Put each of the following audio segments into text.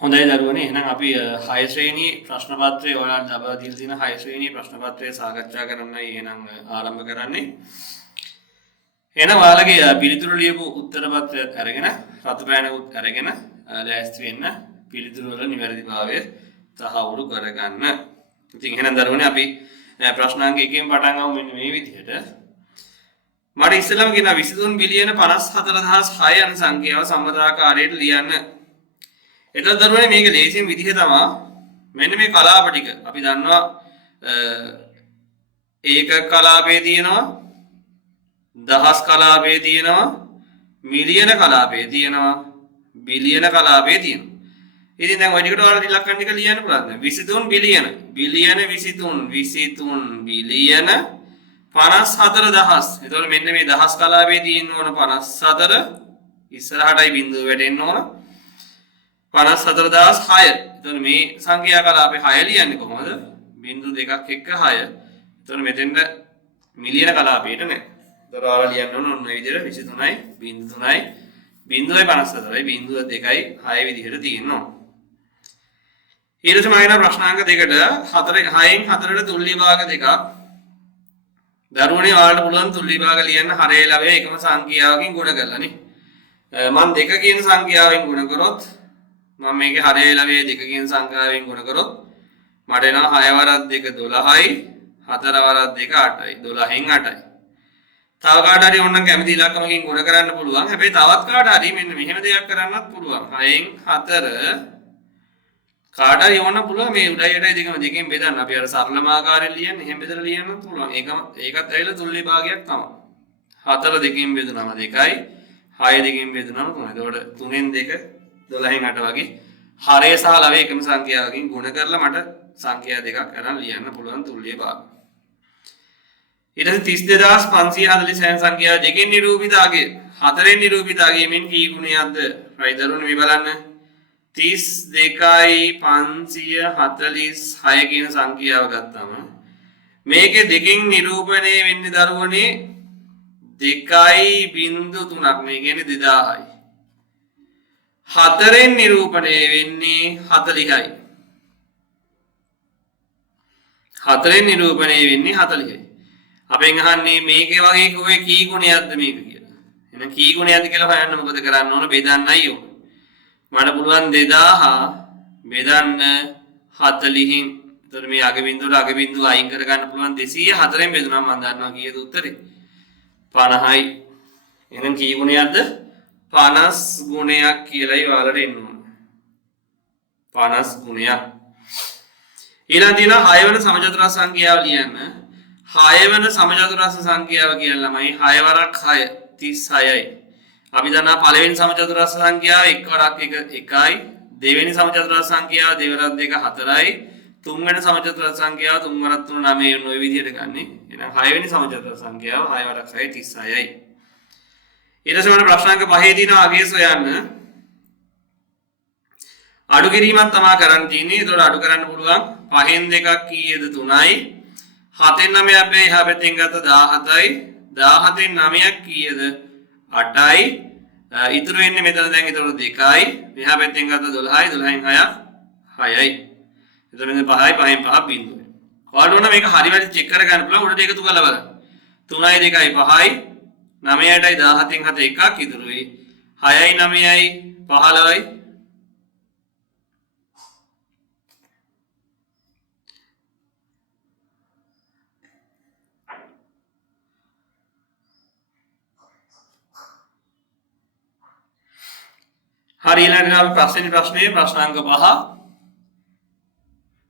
හොඳයි දරුවනේ එහෙනම් අපි 6 ශ්‍රේණියේ ප්‍රශ්න පත්‍රය ඔයාලට ලබා දීලා තියෙන 6 ශ්‍රේණියේ ප්‍රශ්න පත්‍රය සාකච්ඡා කරන්නයි එහෙනම් ආරම්භ කරන්නේ. එහෙනම් ඔයාලගේ පිළිතුරු ලියපු උත්තර පත්‍රයත් අරගෙන රතු පෑනකුත් අරගෙන ලෑස්ති වෙන්න පිළිතුරු වල නිවැරදිභාවය තහවුරු කරගන්න. ඉතින් එහෙනම් දරුවනේ අපි ප්‍රශ්නාංක 1කින් පටන් ගමු මෙන්න මේ විදිහට. මට ඉස්සෙල්ලාම කියන 23 බිලියන 54006 යන සංඛ්‍යාව සම්මතාකාරයට ලියන්න. එතකොට දරුවනේ මේක ලේසියෙන් විදිහ තමයි මෙන්න මේ කලාප ටික අපි දන්නවා ඒක කලාපේ තියෙනවා දහස් කලාපේ තියෙනවා මිලියන කලාපේ තියෙනවා බිලියන කලාපේ තියෙනවා. ඉතින් දැන් ඔය ටිකට ඔයාලට ඉලක්කම් ටික ලියන්න පුළුවන්. 23 බිලියන බිලියන 23 බිලියන 54000. එතකොට මෙන්න මේ දහස් කලාපේ තියෙන්න ඕන 54 ඉස්සරහටයි බිඳුව වැටෙන්න ඕන 54006. එතකොට මේ සංඛ්‍යා කලාපේ 6 ලියන්නේ කොහොමද? බිංදු දෙකක් එක්ක 6. එතකොට මෙතෙන්ද මිලියන කලාපයට නෑ. එතකොට ඔයාලා ලියන්න ඕන ඔන්න ඔය විදිහට 23යි බිංදු 3යි බිංදුවයි 54යි බිංදුව 2යි 6 විදිහට තියෙනවා. ඊට පස්සේ මම ප්‍රශ්නාංක දෙකට 6න් 4ට තුල්‍ය භාග දෙකක්. දරුවනේ ඔයාලට පුළුවන් තුල්‍ය භාග ලියන්න හරේ ලැබෙ එකම සංඛ්‍යාවකින් ගුණ කරලා නේ. මම 2 කියන සංඛ්‍යාවෙන් ගුණ කරොත් මම මේකේ හරේ ලැබෙ 2 කියන සංඛ්‍යාවෙන් ගුණ කරොත් මට එනවා 6 වරක් 2 12යි 4 වරක් 2 8යි 12න් 8යි. තව කාට හරි ඕනනම් කැමති ඉලක්කමකින් ගුණ කරන්න පුළුවන්. හැබැයි තවත් කාට හරි මෙන්න මෙහෙම දෙයක් කරන්නත් පුළුවන්. 6න් 4 කාට හරි ඕන පුළුවන් මේ උඩයි යටයි දෙකම දෙකෙන් බෙදන්න. අපි අර සරලම ආකාරයෙන් ලියන්නේ එහෙම බෙදලා ලියන්නත් පුළුවන්. ඒකත් ඇවිල්ලා තුල්‍ය භාගයක් තමයි. 4 දෙකෙන් බෙදුනම 2යි 6 දෙකෙන් බෙදුනම 3යි. එතකොට 3න් 2 12න් 8 වගේ හරය සහ ලවය එකම සංඛ්‍යාවකින් ගුණ කරලා මට සංඛ්‍යා දෙකක් අරන් ලියන්න පුළුවන් තුල්‍ය භාග. ඊට පස්සේ 32540 සංඛ්‍යාව දෙකෙන් නිරූපිත අගය 4න් නිරූපිත අගයමින් කී ගුණයක්ද? right දරුවනේ මේ බලන්න 32යි 546 කියන සංඛ්‍යාව ගත්තම මේකේ දෙකෙන් නිරූපණය වෙන්නේ දරුවනේ 2.3ක් මේ කියන්නේ 2000යි. 4න් නිරූපණය වෙන්නේ 40යි. 4න් නිරූපණය වෙන්නේ 40යි. අපෙන් අහන්නේ මේකේ වගේ කොහේ කී ගුණයක්ද මේක කියලා. එහෙනම් කී ගුණයක්ද කියලා හොයන්න මොකද කරන්න ඕන? බෙදන්නයි ඕන. මට පුළුවන් 2000 බෙදන්න 40න්. එතකොට මේ අග බිඳුව අයින් කර ගන්න පුළුවන් 204න් බෙදුනම මම දන්නවා කීයද උත්තරේ? 50යි. එහෙනම් කී ගුණයක්ද? 50 ගුණයක් කියලායි ඔයාලට එන්න ඕන. 50 ගුණයක්. ඊළඟ දින 6 වෙනි සමචතුරාර්ය සංඛ්‍යාව ලියන්න. 6 වෙනි සමචතුරාර්ය සංඛ්‍යාව කියලාමයි 6 වරක් 6 36යි. අපි දන්නා පළවෙනි සමචතුරාර්ය සංඛ්‍යාව 1 වරක් 1 1යි. දෙවෙනි සමචතුරාර්ය සංඛ්‍යාව 2 වරක් 2 4යි. තුන්වෙනි සමචතුරාර්ය සංඛ්‍යාව 3 වරක් 3 9යි ඔන්න ඔය විදිහට ගන්නෙ. එහෙනම් 6 වෙනි සමචතුරාර්ය සංඛ්‍යාව 6 වරක් 6 36යි. ඊට පස්සේ මම ප්‍රශ්නාංක 5 දින අගය සොයන්න. අඩු කිරීමක් තමයි කරන්න තියෙන්නේ. ඒතකොට අඩු කරන්න පුළුවන් 5න් 2ක් කීයද 3යි. 7න් 9ක් බෑ එහා පැත්තෙන් ගත්ත 17යි. 17න් 9ක් කීයද 8යි. ඉතුරු වෙන්නේ මෙතන දැන් ඒතකොට 2යි. මෙහා පැත්තෙන් ගත්ත 12යි. 12න් 6ක් 6යි. එතකොට මෙන්න 5යි 5න් 5ක් බිඳුවයි. ඔයාලට ඕන මේක හරි වැරදි චෙක් කරගන්න පුළුවන් උඩට එකතු කරලා බලන්න. 3යි 2යි 5යි 9ටයි 17න් 7 එකක් ඉතුරුයි 6යි 9යි 15යි හරි ඊළඟට අපි පස්වෙනි ප්‍රශ්නේ ප්‍රශ්නාංක 5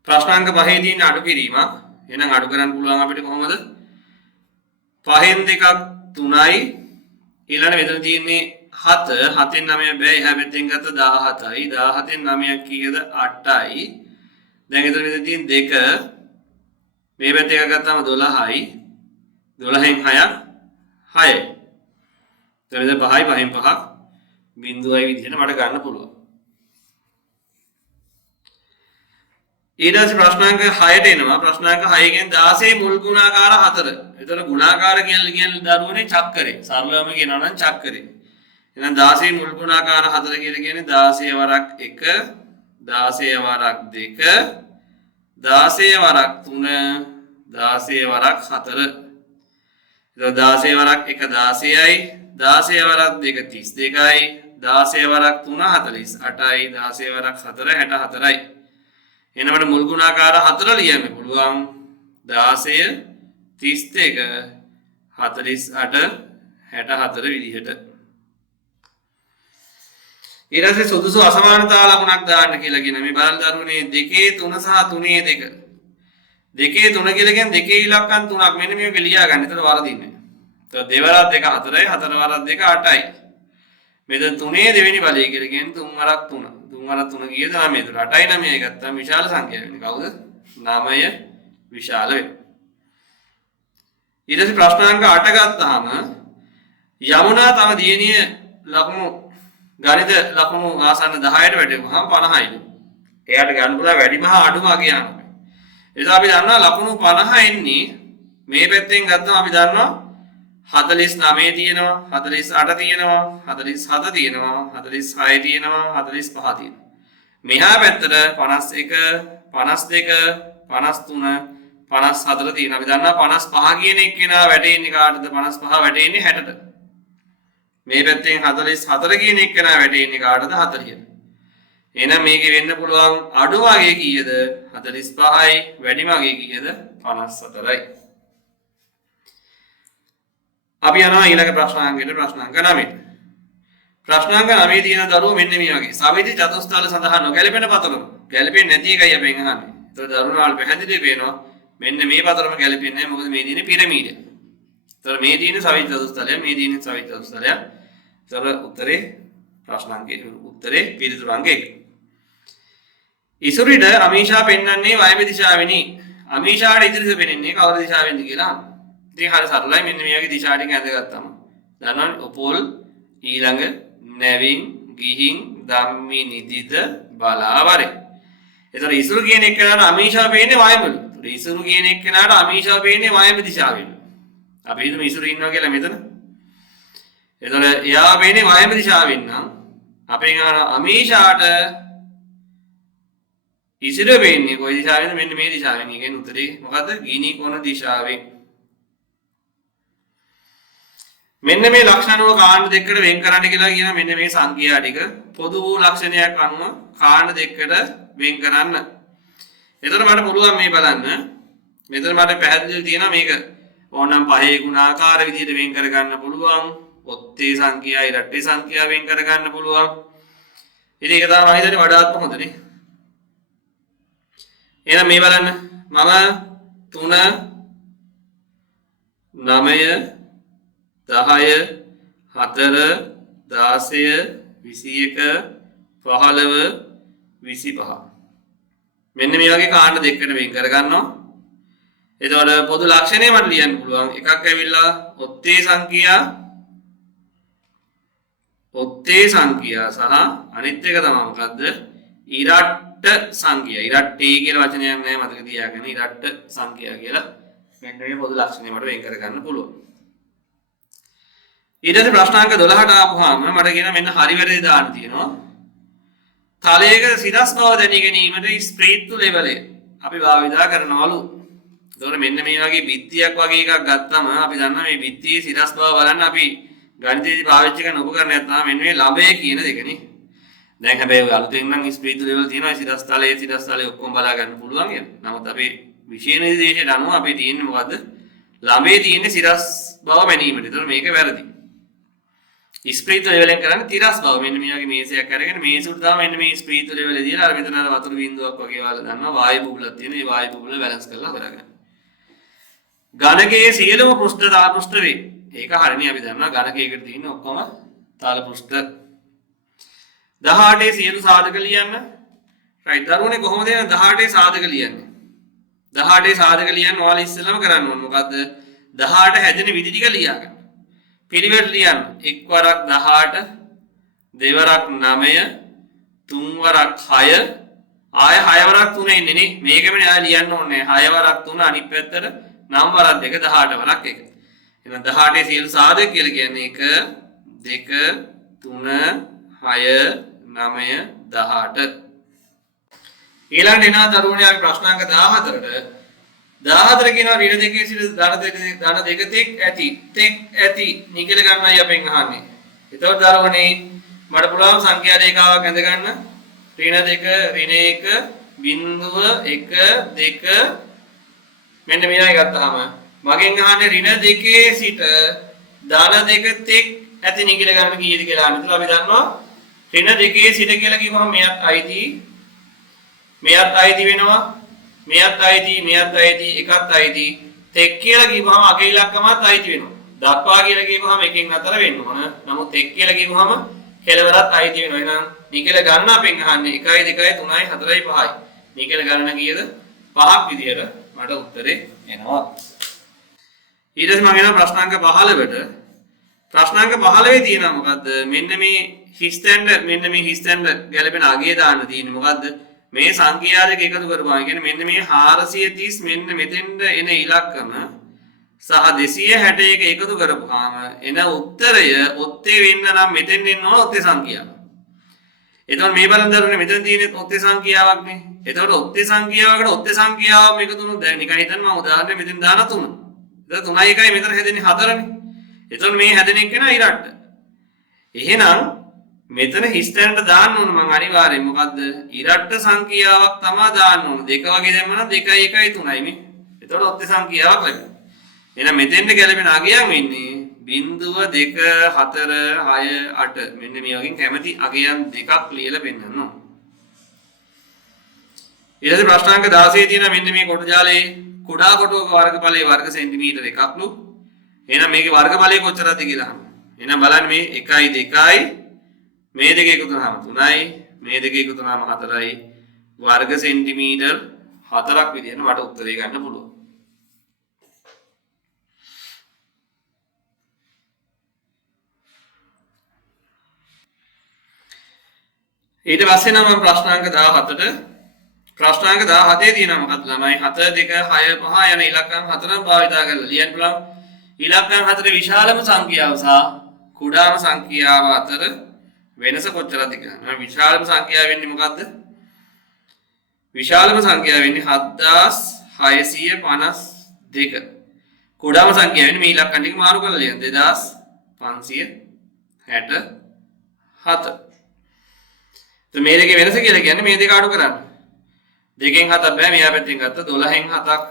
ප්‍රශ්නාංක 5 දී අඩු කිරීම එහෙනම් අඩු කරන්න පුළුවන් අපිට කොහොමද 5න් 2ක් 3යි ඊළඟ මෙතන තියෙන්නේ 7 7න් 9 බෑ එහා පැත්තෙන් ගත්ත 17යි 17න් 9ක් කීයද 8යි දැන් එතන මෙතන තියෙන 2 මේ පැත්තේ එකක් ගත්තාම 12යි 12න් 6ක් 6යි එතන 5යි 5න් 5ක් බිඳුවයි විදිහට මට ගන්න පුළුවන් ඊට පස්සේ ප්‍රශ්නාංක 6ට එනවා ප්‍රශ්නාංක 6 කියන්නේ 16 මුල් ගුණාකාර 4. එතන ගුණාකාර කියන්නේ දරුවනේ චක්කරේ. සරලවම කියනවා නම් චක්කරේ. එහෙනම් 16 මුල් ගුණාකාර 4 කියලා කියන්නේ 16 වරක් 1 16 වරක් 2 16 වරක් 3 16 වරක් 4 එතකොට 16 වරක් 1 16යි 16 වරක් 2 32යි 16 වරක් 3 48යි 16 වරක් 4 64යි එනකොට මුල් ගුණාකාර 4 ලියන්න පුළුවන් 16 32 48 64 විදිහට ඊට පස්සේ සුදුසු අසමානතා ලකුණක් දාන්න කියලා කියන මේ බලන්න දරුවනේ 2 3 සහ 3 2 2 3 කියලා කියන්නේ දෙකේ ඉලක්කම් 3ක් මෙන්න මේක ලියා ගන්න. ඒතර වරදින්නේ. ඒතර දෙවරක් 2 4යි 4 වරක් 2 8යි. මෙතන 3 දෙවෙනි බලය කියලා කියන්නේ 3 වරක් 3. 3 වරක් 3 කීයද 9. ඒතර 8යි 9යි ගත්තාම විශාල සංඛ්‍යාවක් වෙන්නේ. කවුද? 9 විශාල වෙනවා. ඊට පස්සේ ප්‍රශ්නාංක 8 ගත්තාම යමුනා තම දියණිය ලකුණු ගණිත ලකුණු ආසන්න 10ට වැටෙවුවාම 50යිලු. එයාට ගන්න පුළුවන් වැඩිම හා අඩුම කියන්න. එතකොට අපි දන්නවා ලකුණු 50 එන්නේ මේ පැත්තෙන් ගත්තම අපි දන්නවා 49 තියෙනවා 48 තියෙනවා 47 තියෙනවා 46 තියෙනවා 45 තියෙනවා. මෙහා පැත්තට 51 52 53 54 තියෙනවා. අපි දන්නවා 55 කියන එක්කෙනා වැටෙන්නේ කාටද 55 වැටෙන්නේ 60ට. මේ පැත්තෙන් 44 කියන එක්කෙනා වැටෙන්නේ කාටද 40ට. එහෙනම් මේකේ වෙන්න පුළුවන් අඩු වගේ කීයද 45යි වැඩිම වගේ කීයද 54යි. අපි යනවා ඊළඟ ප්‍රශ්නාංගයට ප්‍රශ්නාංග 9ට. ප්‍රශ්නාංග 9 තියෙන දරුවෝ මෙන්න මේ වගේ. සවිති චතුස්තල සඳහා නොගැලපෙන පතරම. ගැලපෙන්නේ නැති එකයි අපෙන් අහන්නේ. ඒතකොට දරුවෝ පැහැදිලි වෙනවා මෙන්න මේ පතරම ගැලපෙන්නේ නැහැ මොකද මේ තියෙන්නේ පිරමීඩ. ඒතකොට මේ තියෙන්නේ සවිති චතුස්තලය මේ තියෙන්නේ සවිති චතුස්තලය. ඒතකොට උත්තරේ ප්‍රශ්නාංගයේ උත්තරේ පිළිතුරු අංක 1. ඉසුරිට අමීෂා පෙන්වන්නේ වයඹ දිශාවෙනි. අමීෂාට ඉදිරියට පෙන්වන්නේ කවර දිශාවෙන්ද කියලා අහනවා. ඉතින් හරිය සරලයි මෙන්න මේ වගේ දිශා ටික ඇඳගත්තාම. දන්නවනේ ඔපොල් ඊළඟ නැවින් ගිහින් ධම්මි නිදිද බලාවරේ. ඒතර ඉසුරු කියන එක්කනට අමීෂා පෙන්නේ වයඹලු. ඒතර ඉසුරු කියන එක්කනට අමීෂා පෙන්නේ වයඹ දිශාවෙන්. අපි හිතමු ඉසුරු ඉන්නවා කියලා මෙතන. ඒතර එයා පෙන්නේ වයඹ දිශාවෙන් නම් අපෙන් අහන අමීෂාට ඉසිර වෙන්නේ කොයි දිශාවෙන්ද මෙන්න මේ දිශාවෙන්. ඒ කියන්නේ උත්තරේ මොකද්ද? ගිනි කොන දිශාවෙන්. මෙන්න මේ ලක්ෂණව කාණ්ඩ දෙකකට වෙන් කරන්න කියලා කියන මෙන්න මේ සංඛ්‍යා ටික පොදු වූ ලක්ෂණයක් අනුව කාණ්ඩ දෙකකට වෙන් කරන්න. එතකොට මට පුළුවන් මේ බලන්න. මෙතන මට පැහැදිලිව තියෙනවා මේක ඕනනම් පහේ ගුණාකාර විදිහට වෙන් කර ගන්න පුළුවන්. ඔත්තේ සංඛ්‍යා ඉරට්ටේ සංඛ්‍යා වෙන් කර ගන්න පුළුවන්. ඉතින් ඒක තමයි මම හිතන්නේ වඩාත්ම හොඳනේ. එහෙනම් මේ බලන්න මම 3 9 10 4 16 21 15 25 මෙන්න මේ වගේ කාණ්ඩ දෙකකට වෙන් කර ගන්නවා. එතකොට පොදු ලක්ෂණය මට ලියන්න පුළුවන්. එකක් ඇවිල්ලා ඔත්තේ සංඛ්‍යා සහ අනිත් එක තමයි මොකද්ද? ඉරට්ට සංඛ්‍යා. ඉරට්ටේ කියලා වචනයක් නෑ මතක තියාගන්න. ඉරට්ට සංඛ්‍යා කියලා මෙන්න මේ පොදු ලක්ෂණය මට වෙන් කර ගන්න පුළුවන්. ඊට පස්සේ ප්‍රශ්නාංක 12ට ආපුවාම මට කියන මෙන්න හරි වැරදි දාන්න තියෙනවා. තලයක සිරස් බව දැනී ගැනීමට ස්ප්‍රීතු ලෙවලය අපි භාවිතා කරනවලු. ඒතකොට මෙන්න මේ වගේ බිත්තියක් වගේ එකක් ගත්තම අපි දන්නවා මේ බිත්තියේ සිරස් බව බලන්න අපි ගණිතයේදී පාවිච්චි කරන උපකරණයක් තමයි මෙන්න මේ ළඹය කියන දෙකනේ. දැන් හැබැයි අලුතෙන් නම් ස්ප්‍රීතු ලෙවල් තියෙනවා සිරස් තලයේ ඔක්කොම බලා ගන්න පුළුවන් කියන. නමුත් අපේ විෂය නිර්දේශයට අනුව අපි තියෙන්නේ මොකද්ද? ළඹේ තියෙන්නේ සිරස් බව මැනීමට. ඒතකොට මේක වැරදි. ස්ප්‍රීතු ලෙවලෙන් කරන්නේ තිරස් බව. මෙන්න මේ වගේ මේසයක් අරගෙන මේසුට දාම මෙන්න මේ ස්ප්‍රීතු ලෙවලේ දීලා අර මෙතන වතුර බින්දුවක් වගේ වල දන්නවා වායු බුබුලක් තියෙන. ඒ වායු බුබුල බැලන්ස් කරලා හොයාගන්න. ඝනකයේ සියලුම පෘෂ්ඨ තල පෘෂ්ඨ වේ. ඒක හරියනේ අපි දන්නවා ඝනකයකට තියෙන ඔක්කොම තල පෘෂ්ඨ 18 සියලු සාධක ලියන්න. රයිට් දරුවනේ කොහොමද 18 සාධක ලියන්නේ? 18 සාධක ලියන්න ඔයාලා ඉස්සෙල්ලාම කරන්න ඕනේ මොකද්ද? 18 හැදෙන විදි ටික ලියාගන්න. පිළිවෙල ලියන්න. එක් වරක් 18 දෙවරක් 9 තුන් වරක් 6 ආය 6 වරක් 3 ඉන්නේ නේ. මේකෙමනේ ආය ලියන්න ඕනේ. 6 වරක් 3 අනිත් පැත්තට 9 වරක් 2 18 වරක් 1. එහෙනම් 18 සියලු සාධක කියලා කියන්නේ 1 2 3 6 9 18. ඊළඟට එනවා දරුවනේ අපි ප්‍රශ්නාංක 14ට 14 කියනවා ඍණ දෙකේ සිට ධන දෙක තෙක් ඇති නිකල ගන්නයි අපෙන් අහන්නේ. එතකොට දරුවනේ මට පුළුවන් සංඛ්‍යා රේඛාවක් ඇඳ ගන්න ඍණ දෙක ඍණ 1 බිංදුව 1 2 මෙන්න මේවායි ගත්තාම මගෙන් අහන්නේ ඍණ දෙකේ සිට ධන දෙක තෙක් ඇති නිකල ගන්න කීයද කියලා අහන්න. ඒතකොට අපි දන්නවා ඍණ දෙකේ සිට කියලා කිව්වම මෙයත් අයිති මෙයත් අයිති වෙනවා මෙයත් අයිති මෙයත් අයිති එකත් අයිති තෙක් කියලා කිව්වම අගේ ඉලක්කමත් අයිති වෙනවා. දක්වා කියලා කිව්වම එකෙන් අතර වෙන්න ඕන. නමුත් තෙක් කියලා කිව්වම කෙලවරත් අයිති වෙනවා. එහෙනම් නිකල ගන්න අපෙන් අහන්නේ 1 2 3 4 5යි. නිකල ගණන කීයද? 5ක් විදියට මට උත්තරේ එනවා. ඊට පස්සේ මම එනවා ප්‍රශ්නාංක 15ට. ප්‍රශ්නාංක 15 තියෙනවා මොකද්ද? මෙන්න මේ හිස්තැන්න ගැලපෙන අගය දාන්න තියෙන්නේ මොකද්ද? මේ සංඛ්‍යා දෙක එකතු කරපුවා. ඒ කියන්නේ මෙන්න මේ 430 මෙන්න මෙතෙන්ට එන ඉලක්කම සහ 261 එකතු කරපුවාම එන උත්තරය ඔත්තේ වෙන්න නම් මෙතෙන් එන්න ඕන ඔත්තේ සංඛ්‍යාව. එතකොට මේ බලන් දරුවනේ මෙතන තියෙන්නේ ඔත්තේ සංඛ්‍යාවක් නේ. එතකොට ඔත්තේ සංඛ්‍යාවකට ඔත්තේ සංඛ්‍යාව එකතු වුණොත් දැන් නිකන් හිතන්න මම උදාහරණයක් මෙතෙන් දාන 3. එතකොට 3යි 1යි මෙතන හැදෙන්නේ 4නේ. එතකොට මේ හැදෙන එක නා ඉරට්ට. එහෙනම් මෙතන හිස්තැනට දාන්න ඕන මම අනිවාර්යෙන් මොකද්ද ඉරට්ට සංඛ්‍යාවක් තමයි දාන්න ඕන. දෙක වගේ දැම්මම 2යි 1යි 3යි මේ. එතකොට ඔත්තේ සංඛ්‍යාවක් ලැබෙනවා. එහෙනම් මෙතෙන්ට ගැලපෙන අගයන් වෙන්නේ 0 2 4 6 8 මෙන්න මේ වගේ කැමැති අගයන් දෙකක් ලියලා පෙන්නන්න ඕන. ඊට පස්සේ ප්‍රශ්නාංක 16 තියෙනවා මෙන්න මේ කොට ජාලයේ කුඩා කොටුවක වර්ගඵලයේ වර්ග සෙන්ටිමීටර එකක්ලු. එහෙනම් මේකේ වර්ගඵලය කොච්චරද කියලා අහන්න. එහෙනම් බලන්න මේ 1යි 2යි මේ දෙක එකතු වුණාම 3යි මේ දෙක එකතු වුණාම 4යි වර්ග සෙන්ටිමීටර් 4ක් විදියට මට උත්තරේ ගන්න පුළුවන්. ඊට පස්සේ නම් මම ප්‍රශ්නාංක 17 තියෙනවා මොකක්ද ළමයි 4 2 6 5 යන ඉලක්කම් හතරක් භාවිතා කරලා ලියන්න පුළුවන්. ඉලක්කම් හතරේ විශාලම සංඛ්‍යාව සහ කුඩාම සංඛ්‍යාව අතර වෙනස කොච්චරද කියලා. මම විශාලම සංඛ්‍යාව වෙන්නේ මොකද්ද? විශාලම සංඛ්‍යාව වෙන්නේ 7652. කුඩාම සංඛ්‍යාව වෙන්නේ මේ ඉලක්කම් ටික මාරු කරලා ලියන්න 2567. මේ දෙකේ වෙනස කියලා කියන්නේ මේ දෙක අඩු කරන්න. 2න් 7ක් බෑ මෙහා පැත්තෙන් ගත්ත 12න් 7ක්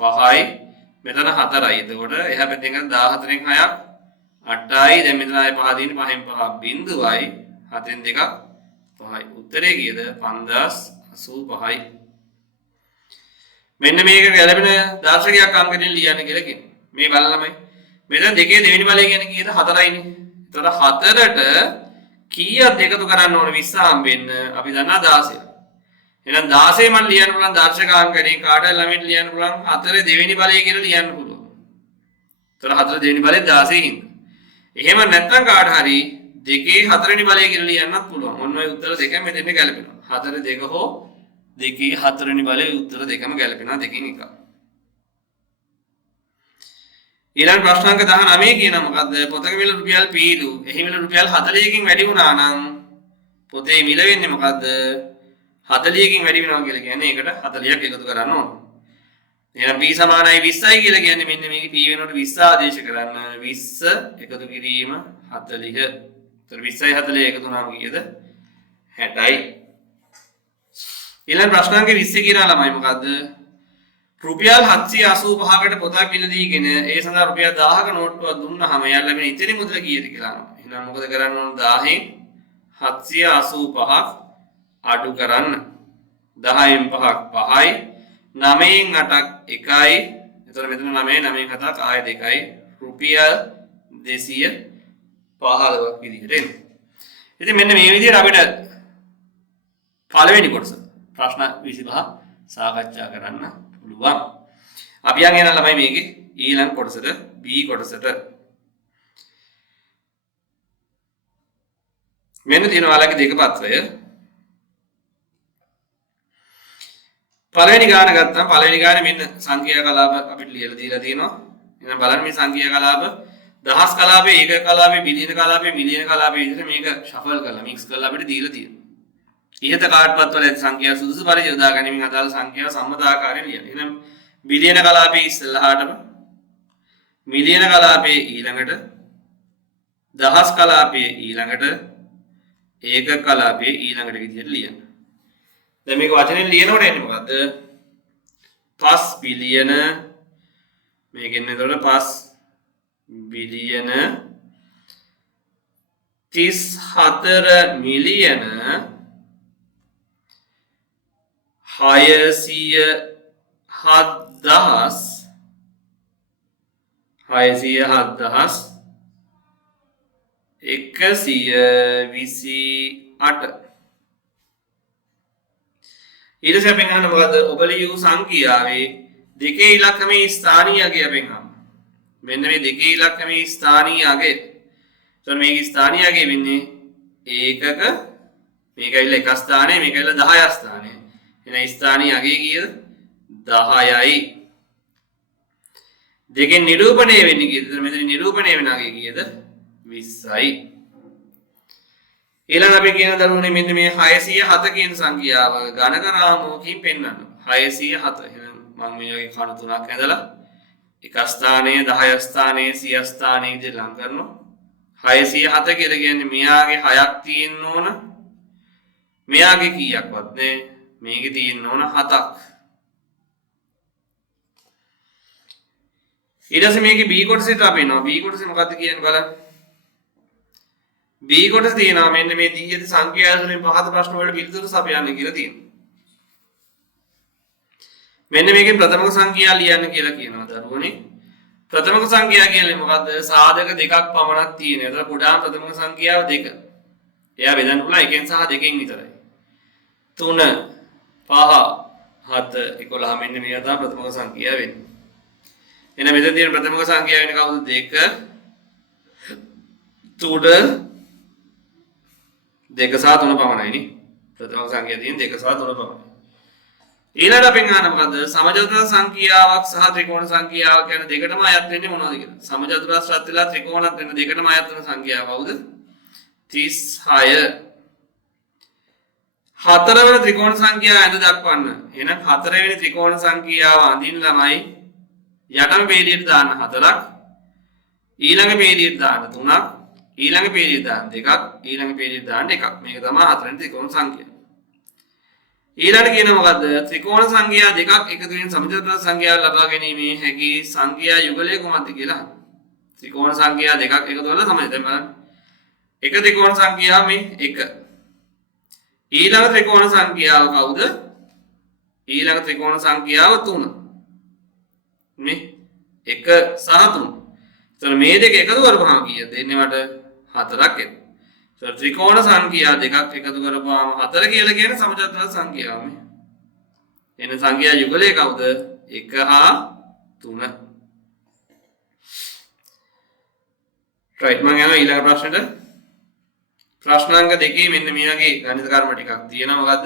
5යි මෙතන 4යි. එතකොට එහා පැත්තෙන් ගත්ත 14න් 6ක් 8යි. දැන් මෙතන ආයේ 5 දින 5න් 5 බිංදුවයි 7න් 2ක් 5යි. උත්තරේ කීයද? 5085යි. මෙන්න මේක ගැලපෙන දාර්ශනිකයක් අංකයෙන් ලියන්න කියලා කියනවා. මේ බලන්නමයි. මෙතන දෙකේ දෙවෙනි බලය කියන්නේ කීයද? 4යිනේ. එතකොට 4ට කීයක් එකතු කරන්න ඕන 20 හම්බෙන්න අපි දන්නා 16. එහෙනම් 16 මම ලියන්න පුළුවන් දර්ශක අංකනේ කාටද ළමයිට ලියන්න පුළුවන් 4 දෙවෙනි බලය කියලා ලියන්න පුළුවන්. ඒතර 4 දෙවෙනි බලය 16 හින්දා. එහෙම නැත්නම් කාට හරි 2 4 වෙනි බලය කියලා ලියන්නත් පුළුවන්. ඔන්න ඔය උත්තර දෙක මෙතෙන් ගැලපෙනවා. 4 2 හෝ 2 4 වෙනි බලයේ උත්තර දෙකම ගැලපෙනවා දෙකෙන් එකක්. ඊළඟ ප්‍රශ්නාංක 19 කියනවා මොකද්ද? පොතක මිල රුපියල් පීලු. එහි මිල රුපියල් 40කින් වැඩි වුණා නම් පොතේ මිල වෙන්නේ මොකද්ද? 40කින් වැඩි වෙනවා කියලා කියන්නේ ඒකට 40ක් එකතු කරන්න ඕන. එහෙනම් p සමානයි 20යි කියලා කියන්නේ මෙන්න මේක p වෙනකොට 20 ආදේශ කරන්න 20 එකතු කිරීම 40. ඒතර 20යි 40 එකතු වුණාම කීයද? 60යි. ඊළඟ ප්‍රශ්නාංක 20 කියනවා ළමයි මොකද්ද? රුපියල් 785කට පොතක් මිලදීගෙන ඒ සඳහා රුපියල් 1000ක නෝට්ටුවක් දුන්නාම එයාට ලැබෙන ඉතිරි මුදල කීයද කියලා අහනවා. එහෙනම් මොකද කරන්න ඕන? 1000න් 785ක් අඩු කරන්න. 10න් 5ක් 5යි 9න් 8ක් 1යි. එතකොට මෙතන 9 9න් 7ක් ආයෙ 2යි රුපියල් 215ක් විදිහට එනවා. ඉතින් මෙන්න මේ විදිහට අපිට පළවෙනි කොටස ප්‍රශ්න 25 සාකච්ඡා කරන්න පුළුවන්. අපි යන් යන ළමයි මේකේ ඊළඟ කොටසට B කොටසට. මෙන්න තියෙනවා ඔයාලගේ දෙක පත්‍රය. පළවෙනි ගාන ගත්තාම පළවෙනි ගානේ මෙන්න සංඛ්‍යා කලාප අපිට ලියලා දීලා තියෙනවා. එහෙනම් බලන්න මේ සංඛ්‍යා කලාප දහස් කලාපේ ඒක කලාපේ බිලියන කලාපේ මිලියන කලාපේ විදිහට මේක ෂෆල් කරලා මික්ස් කරලා අපිට දීලා තියෙනවා. ඉහත කාඩ්පත් වල ඇති සංඛ්‍යා සුදුසු පරිදි යොදා ගැනීමෙන් අදාළ සංඛ්‍යාව සම්මතාකාරයෙන් ලියන්න. එහෙනම් බිලියන කලාපයේ ඉස්සෙල්ලාටම මිලියන කලාපයේ ඊළඟට දහස් කලාපයේ ඊළඟට ඒක කලාපයේ ඊළඟට විදිහට ලියන්න. දැන් මේක වචනෙන් ලියනකොට එන්නේ මොකද්ද? 5 බිලියන මේකෙන් එතකොට 5 බිලියන 34 මිලියන 607,128 ඊට පස්සේ අපෙන් අහන්න මොකද්ද? ඔබ ලියූ සංඛ්‍යාවේ දෙකේ ඉලක්කමේ ස්ථානීය අගය අපෙන් අහන්න. මෙන්න මේ දෙකේ ඉලක්කමේ ස්ථානීය අගය. එතකොට මේකේ ස්ථානීය අගය වෙන්නේ ඒකක මේක ඇවිල්ලා 1 ස්ථානය මේක ඇවිල්ලා 10 ස්ථානය. එහෙනම් ස්ථානීය අගය කීයද? 10යි. දෙකෙන් නිරූපණය වෙන්නේ කීයද? මෙතන නිරූපණය වෙන අගය කීයද? 20යි. ඊළඟ අපි කියන දරුවනේ මෙන්න මේ 607 කියන සංඛ්‍යාව ගණක රාමුවකින් පෙන්වන්න. 607. එහෙනම් මම මේ වගේ කණ තුනක් ඇඳලා එක ස්ථානයේ 10 ස්ථානයේ 100 ස්ථානයේ විදිහට ලං කරනවා. 607 කියලා කියන්නේ මෙයාගේ 6ක් තියෙන්න ඕන. මෙයාගේ කීයක්වත් නැහැ. මේකේ තියෙන්න ඕන 7ක්. ඊට පස්සේ මේකේ B කොටසට අපි එනවා. B කොටසේ මොකද්ද කියන්නේ බලන්න. B කොටස තියෙනවා මෙන්න මේ දී ඇති සංඛ්‍යා වලින් පහත ප්‍රශ්න වලට පිළිතුරු සපයන්න කියලා තියෙනවා. මෙන්න මේකේ ප්‍රථමක සංඛ්‍යා ලියන්න කියලා කියනවා දරුවනේ. ප්‍රථමක සංඛ්‍යා කියන්නේ මොකද්ද? සාධක දෙකක් පමණක් තියෙන. ඒතර කුඩාම ප්‍රථමක සංඛ්‍යාව 2. එයා බෙදන්න පුළුවන් 1 සහ 2 විතරයි. 3 5 7 11 මෙන්න මේවා තමයි ප්‍රථමක සංඛ්‍යාව වෙන්නේ. එහෙනම් මෙතන තියෙන ප්‍රථමක සංඛ්‍යාව වෙන්නේ කවුද? 2 2 සහ 3 පමණයි නේ. ප්‍රථම සංඛ්‍යාව තියෙන 2 සහ 3 පමණයි. ඊළඟට අපි ගන්න මොකද්ද? සමචතුරාර්ය සංඛ්‍යාවක් සහ ත්‍රිකෝණ සංඛ්‍යාවක් කියන දෙකටම අයත් වෙන්නේ මොනවද කියලා. සමචතුරාර්යත් වෙලා ත්‍රිකෝණත් වෙන දෙකටම අයත් වෙන සංඛ්‍යාව කවුද? 36. හතරවෙනි ත්‍රිකෝණ සංඛ්‍යාව ඇඳ දක්වන්න. එහෙනම් හතරවෙනි ත්‍රිකෝණ සංඛ්‍යාව අඳින්න ළමයි යටම පේළියට දාන්න 4ක්. ඊළඟ පේළියට දාන්න 3ක්. ඊළඟ පේළියට දාන්න 2ක්. ඊළඟ පේළියට දාන්න 1ක්. මේක තමයි හතරවෙනි ත්‍රිකෝණ සංඛ්‍යාව. ඊළඟට කියන මොකද්ද? ත්‍රිකෝණ සංඛ්‍යා දෙකක් එකතු වෙන සමචතුරාර්ය සංඛ්‍යාව ලබා ගැනීමේ හැකි සංඛ්‍යා යුගලය කුමක්ද කියලා. ත්‍රිකෝණ සංඛ්‍යා දෙකක් එකතු කරලා තමයි දැන් බලන්න. එක ත්‍රිකෝණ සංඛ්‍යාව මේ 1. ඊළඟ ත්‍රිකෝණ සංඛ්‍යාව කවුද? ඊළඟ ත්‍රිකෝණ සංඛ්‍යාව 3. මේ 1 සහ 3. එතන මේ දෙක එකතු කරපුවාම කීයද? එන්නේ මට 4ක් එනවා. ත්‍රිකෝණ සංඛ්‍යා දෙකක් එකතු කරපුවාම 4 කියලා කියන්නේ සමචතුරාර්ය සංඛ්‍යාව මේ. එන සංඛ්‍යා යුගලය කවුද? 1 හා 3. right මම යනවා ඊළඟ ප්‍රශ්නෙට. ප්‍රශ්නාංක දෙකේ මෙන්න මේ වගේ ගණිත කර්ම ටිකක් තියෙනවා. මොකද්ද?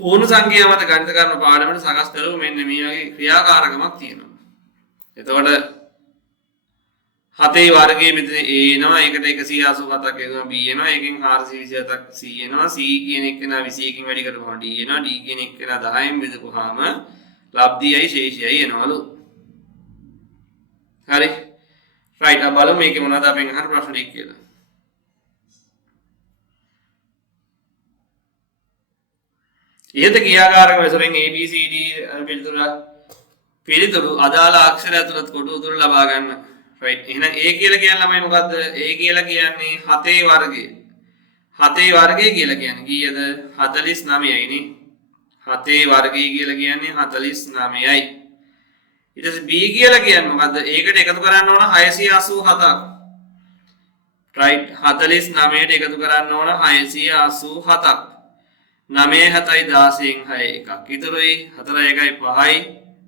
පූර්ණ සංඛ්‍යා මත ගණිත කර්ම පාඩමට සකස් කරපු මෙන්න මේ වගේ ක්‍රියාකාරකමක් තියෙනවා. එතකොට 7 වර්ගයේ මෙතන A එනවා. ඒකට 187ක් එනවා. B එනවා. ඒකෙන් 427ක් C එනවා. C කියන එක නා 21කින් වැඩි කරපුවාම D එනවා. D කියන එක නා 10න් බෙදපුවාම ලබ්ධියයි ශේෂයයි එනවලු. හරි. right අපි බලමු මේකේ මොනවද අපෙන් අහන ප්‍රශ්න ටික කියලා. ඉහත ක්‍රියාකාරක වශයෙන් A B C D පිළිතුරු අදාළ අක්ෂර ඇතුළත් කොට උතුරු ලබා ගන්න. right එහෙනම් A කියලා කියන්නේ ළමයි මොකද්ද? A කියලා කියන්නේ 7 වර්ගය. 7 වර්ගය කියලා කියන්නේ කීයද? 49යි නේ. 7 වර්ගය කියලා කියන්නේ 49යි. ඊට පස්සේ B කියලා කියන්නේ මොකද්ද? ඒකට එකතු කරන්න ඕන 687ක්. right 49ට එකතු කරන්න ඕන 687ක්. 9 7යි 16න් 6 එකක් ඉතුරුයි. 4 1යි 5යි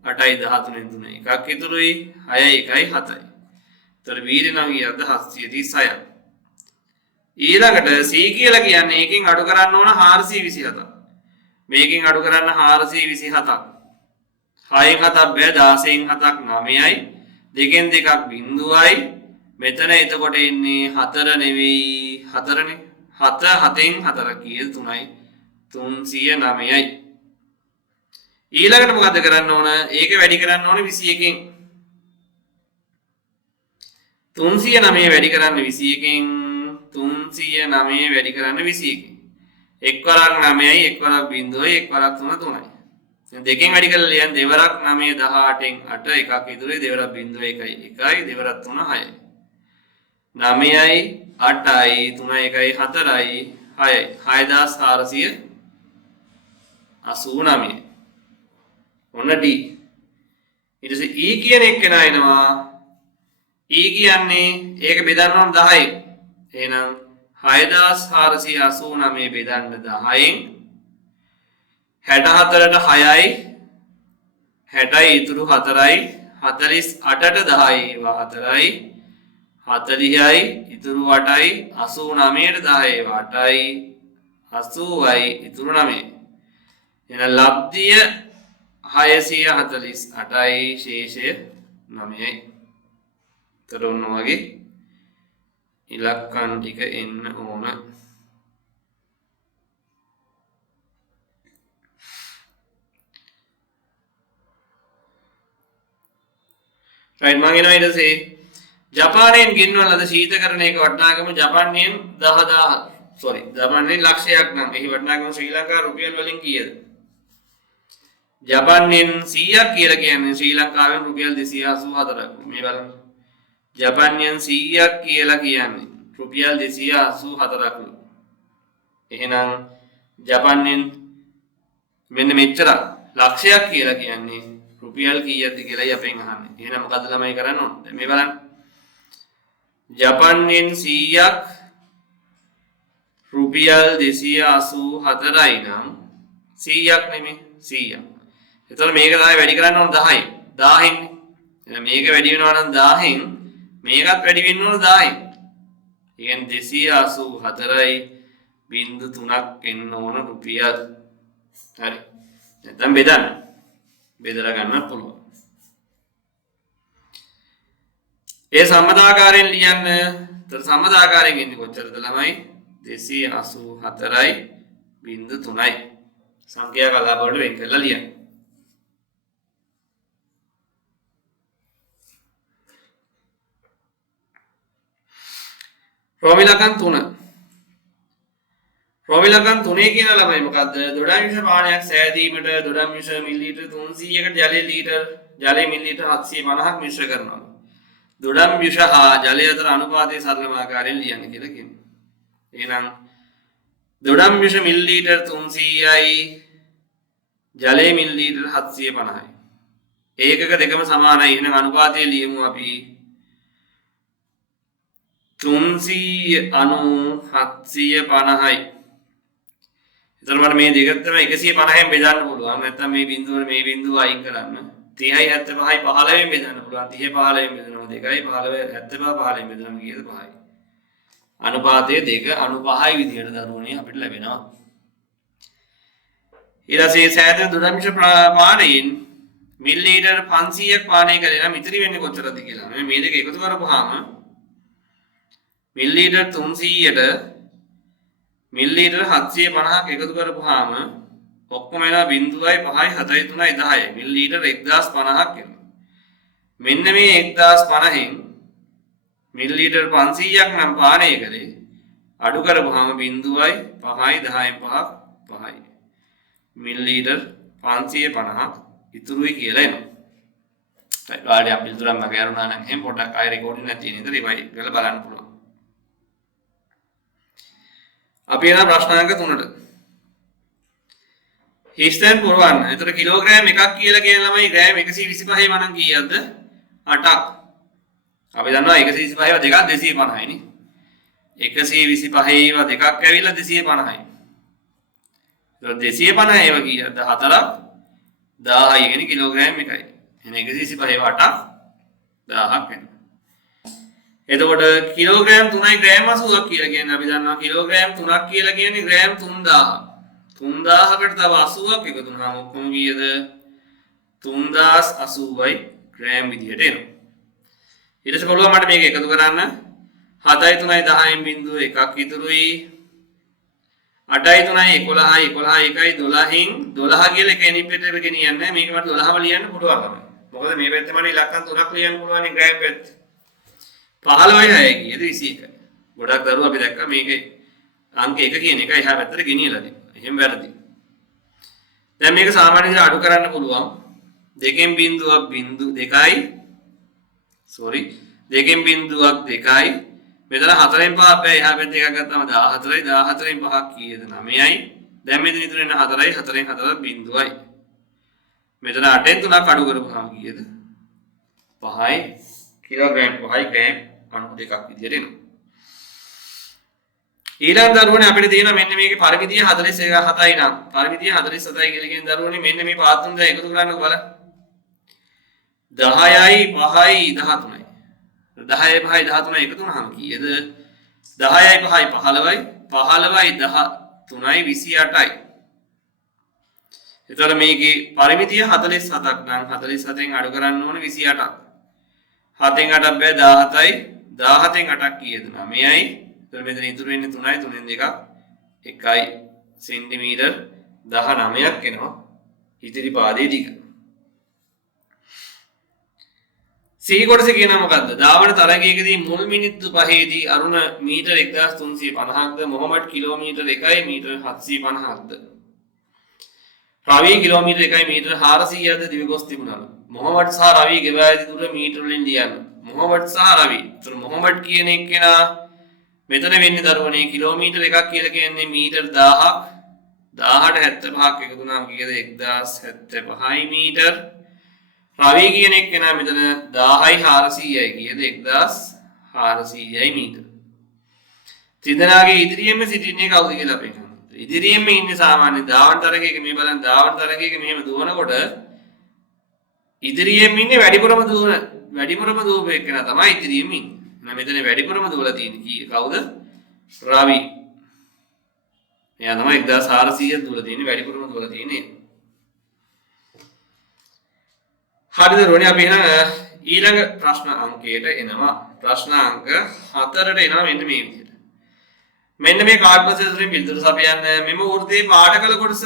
8යි 13න් 3 එකක් ඉතුරුයි. 6යි 1යි 7යි. එතකොට වීර්ය නම් කියද්ද 736ක්. ඊළඟට C කියලා කියන්නේ එකකින් අඩු කරන්න ඕන 427ක්. මේකෙන් අඩු කරන්න 427ක්. 6න් 7ක් බෑ 16න් 7ක් 9යි. 2න් 2ක් බිඳුවයි. මෙතන එතකොට ඉන්නේ 4 නෙවෙයි 4නේ. 7න් 4 කීයද 3යි 309යි. ඊළඟට මොකද කරන්න ඕන? ඒක වැඩි කරන්න ඕනේ 21කින්. 309 වැඩි කරන්න 21කින් 309 වැඩි කරන්න 21කින්. එක් වරක් 9යි එක් වරක් 0යි එක් වරක් 3 3යි. දැන් දෙකෙන් වැඩි කරලා ලියන්න දෙවරක් 9 18න් 8 එකක් ඉතුරුයි දෙවරක් 0 1යි 1යි දෙවරක් 3 6යි. 9යි 8යි 3යි 1යි 4යි 6යි 6489. ඔන්න D. ඊට පස්සේ E කියන එක කෙනා එනවා. E කියන්නේ ඒක බෙදන්න ඕන 10යි. එහෙනම් 6489 බෙදන්න 10න් 64ට 6යි 60යි ඉතුරු 4යි 48ට 10යි 4යි 40යි ඉතුරු 8යි 89ට 10යි 8යි 80යි ඉතුරු 9යි. එහෙනම් ලබ්ධිය 648යි ශේෂය 9යි. තරුණ වගේ ඉලක්කම් ටික එන්න ඕන. right මම එනවා ඊට පස්සේ ජපානයෙන් ගෙන්වන ලද ශීතකරණයක වටිනාකම ජපානයෙන් 10000 sorry ජපානයෙන් ලක්ෂයක් නම් එහි වටිනාකම ශ්‍රී ලංකා රුපියල් වලින් කීයද? ජපානයෙන් 100ක් කියලා කියන්නේ ශ්‍රී ලංකාවෙන් රුපියල් 284ක්. මේ බලන්න. ජපානයෙන් 100ක් කියලා කියන්නේ රුපියල් 284ක්. එහෙනම් ජපානයෙන් මෙන්න මෙච්චර ලක්ෂයක් කියලා කියන්නේ රුපියල් කීයද කියලායි අපෙන් අහන්නේ. එහෙනම් මොකද ළමයි කරන්න ඕන? දැන් මේ බලන්න. ජපානයෙන් 100ක් රුපියල් 284යි නම් 100ක් නෙමෙයි 100ක්. එතකොට මේක තමයි වැඩි කරන්න ඕන 10යි. 1000න්. එහෙනම් මේක වැඩි වෙනවා නම් 1000න් මේකත් වැඩි වෙන්න ඕන 10න්. ඒ කියන්නේ 284යි බිංදු 3ක් එන්න ඕන රුපියල්. හරි. නැත්නම් බෙදන්න. බෙදලා ගන්න පුළුවන්. ඒ සම්මතාකාරයෙන් ලියන්න. ඒතර සම්මතාකාරයෙන් එන්නේ කොච්චරද ළමයි? 284යි බිංදු 3යි. සංඛ්‍යා කලාප වලට වෙන් කරලා ලියන්න. රෝමිලකන් 3. රෝමිලකන් 3 කියන ළමයි මොකද්ද? දොඩම් විෂ පානයක් සෑදීමට දොඩම් විෂ මිලිලීටර් 300කට ජලය මිලිලීටර් 750ක් මිශ්‍ර කරනවා. දොඩම් විෂ හා ජලය අතර අනුපාතය සරලම ආකාරයෙන් ලියන්න කියලා කියනවා. එහෙනම් දොඩම් විෂ මිලිලීටර් 300යි ජලය මිලිලීටර් 750යි. ඒකක දෙකම සමානයි. එහෙනම් අනුපාතය ලියමු අපි 300 750යි. එතකොට මට මේ දෙක තමයි 150න් බෙදන්න පුළුවන්. නැත්නම් මේ බිඳුවර මේ බිඳුව අයින් කරන්න. 30යි 75යි 15න් බෙදන්න පුළුවන්. 30 15න් බෙදනවා 2යි 15 75 15න් බෙදනවා කීයද 5යි. අනුපාතයේ 2 95යි විදියට දරුවනේ අපිට ලැබෙනවා. ඊට පස්සේ සෑදෙන දොඩම්විෂ පානයෙන් මිලිලීටර් 500ක් පානය කළේ නම් ඉතිරි වෙන්නේ කොච්චරද කියලා. මේ දෙක එකතු කරපුවාම මිලිලීටර් 300ට මිලිලීටර් 750ක් එකතු කරපුවාම ඔක්කොම එනවා 0.5යි 7යි 3යි 10යි මිලිලීටර් 1050ක් එනවා. මෙන්න මේ 1050න් මිලිලීටර් 500ක් නම් පානය කළේ අඩු කරපුවාම 0.5යි 10න් 5ක් 5යි මිලිලීටර් 550ක් ඉතුරුයි කියලා එනවා. right ඔයාලට අපි පිළිතුරක් මගේ අරුණා නම් එහෙම පොඩ්ඩක් ආයෙ රෙකෝඩින් නැති නේද රිවයිඩ් කරලා බලන්න පුළුවන්. අපි යන ප්‍රශ්නාංක 3ට. හිස්තැන් පුරවන්න. එතකොට කිලෝග්‍රෑම් එකක් කියලා කියන ළමයි ග්‍රෑම් 125 වනම් කීයක්ද? 8ක්. අපි දන්නවා 125 ව දෙකක් 250යි නේ. 125 ව දෙකක් ඇවිල්ලා 250යි. එතකොට 250 ඒව කීයක්ද? 4ක් 1000යි කියන්නේ කිලෝග්‍රෑම් එකයි. එහෙනම් 125 ව 8ක් 1000ක් වෙනවා. එතකොට කිලෝග්‍රෑම් 3යි ග්‍රෑම් 80ක් කියලා කියන්නේ අපි දන්නවා කිලෝග්‍රෑම් 3ක් කියලා කියන්නේ ග්‍රෑම් 3000. 3000කට තව 80ක් එකතු වුණාම ඔක්කොම කීයද? 3080යි ග්‍රෑම් විදියට එනවා. ඊට පස්සේ බලුවා මට මේක එකතු කරන්න 7යි 3යි 10න් බිඳුව එකක් ඉතුරුයි 8යි 3යි 11යි 11යි 1යි 12න් 12 කියලා එක එනිපෙට ගෙනියන්නේ මේක මට 12ම ලියන්න පුළුවන් තමයි. මොකද මේ පැත්තේ මට ඉලක්කම් 3ක් ලියන්න පුළුවන් නේ ග්‍රෑෆ් පැත්තේ. 15යි 6යි කියද 21යි. ගොඩක් දරුවෝ අපි දැක්කා මේකේ අංක 1 කියන එක එහා පැත්තට ගෙනියලා තියෙනවා. එහෙම වැරදි. දැන් මේක සාමාන්‍ය විදිහට අඩු කරන්න පුළුවන්. දෙකෙන් බිංදුවක් බිංදු 2යි sorry දෙකෙන් බිංදුවක් 2යි මෙතන 4න් 5 අපේ එහා පැත්තේ එකක් ගත්තාම 14යි 14න් 5ක් කීයද 9යි දැන් මෙතන ඉතුරු වෙන 4යි 4න් 4 බිංදුවයි මෙතන 8න් 3ක් අඩු කරපුවාම කීයද 5යි කිලෝග්‍රෑම් 5යි ග්‍රෑම් 92ක් විදියට එනවා ඊළඟ දරුවනේ අපිට තියෙනවා මෙන්න මේකේ පරිමිතිය 47යි නම් පරිමිතිය 47යි කියලා කියන දරුවනේ මෙන්න මේ පාත් තුන දැන් එකතු කරන්නකො බලන්න 10යි 5යි 13යි 10යි 5යි 13යි එකතු වුණාම කීයද 10යි 5යි 15යි 15යි 13යි 28යි එතකොට මේකේ පරිමිතිය 47ක් නම් 47න් අඩු කරන්න ඕන 28ක් 7න් 8ක් බෑ 17යි 17න් 8ක් කීයද 9යි එතකොට මෙතන ඉතුරු වෙන්නේ 3යි 3න් 2ක් 1යි සෙන්ටිමීටර් 19ක් එනවා ඉතිරි පාදයේ දිග සිහි කොටස කියනවා මොකද්ද? ධාවන තරගයකදී මුල් මිනිත්තු 5ේදී අරුණ මීටර 1350ක්ද මොහොමඩ් කිලෝමීටර් 1යි මීටර 750ක්ද රවි කිලෝමීටර් 1යි මීටර 400ක්ද දිවගොස් තිබුණා. මොහොමඩ් සහ රවි ගෙවා ඇති දුර මීටර වලින් ලියන්න. මොහොමඩ් සහ රවි. ඒතර මොහොමඩ් කියන එක්කෙනා මෙතන වෙන්නේ දරුවනේ කිලෝමීටර් 1ක් කියලා කියන්නේ මීටර 1000ක් 1000ට 75ක් එකතු වුණාම කීයද 1075යි මීටර රවි කියන එක්කෙනා මෙතන 1000යි 400යි කියද 1400යි මීටර. තිදෙනාගේ ඉදිරියෙන්ම සිටින්නේ කවුද කියලා අපි හිතමු. ඉදිරියෙන්ම ඉන්නේ සාමාන්‍ය ධාවන තරගයක මේ බලන්න ධාවන තරගයක මෙහෙම දුවනකොට ඉදිරියෙන්ම ඉන්නේ වැඩිපුරම දුවපු එක්කෙනා තමයි ඉදිරියෙම ඉන්නේ. එහෙනම් මෙතන වැඩිපුරම දුවලා තියෙන්නේ කවුද? රවි. එයා තමයි 1400 දුවලා තියෙන්නේ වැඩිපුරම දුවලා තියෙන්නේ. හරිද රෝණි අපි එහෙනම් ඊළඟ ප්‍රශ්න අංකයට එනවා ප්‍රශ්න අංක 4ට එනවා මෙන්න මේ විදිහට මෙන්න මේ කාඩ් ප්‍රොසෙසරෙන් පිළිතුරු සපයන්න මෙම වෘත්තයේ පාඩකල කොටස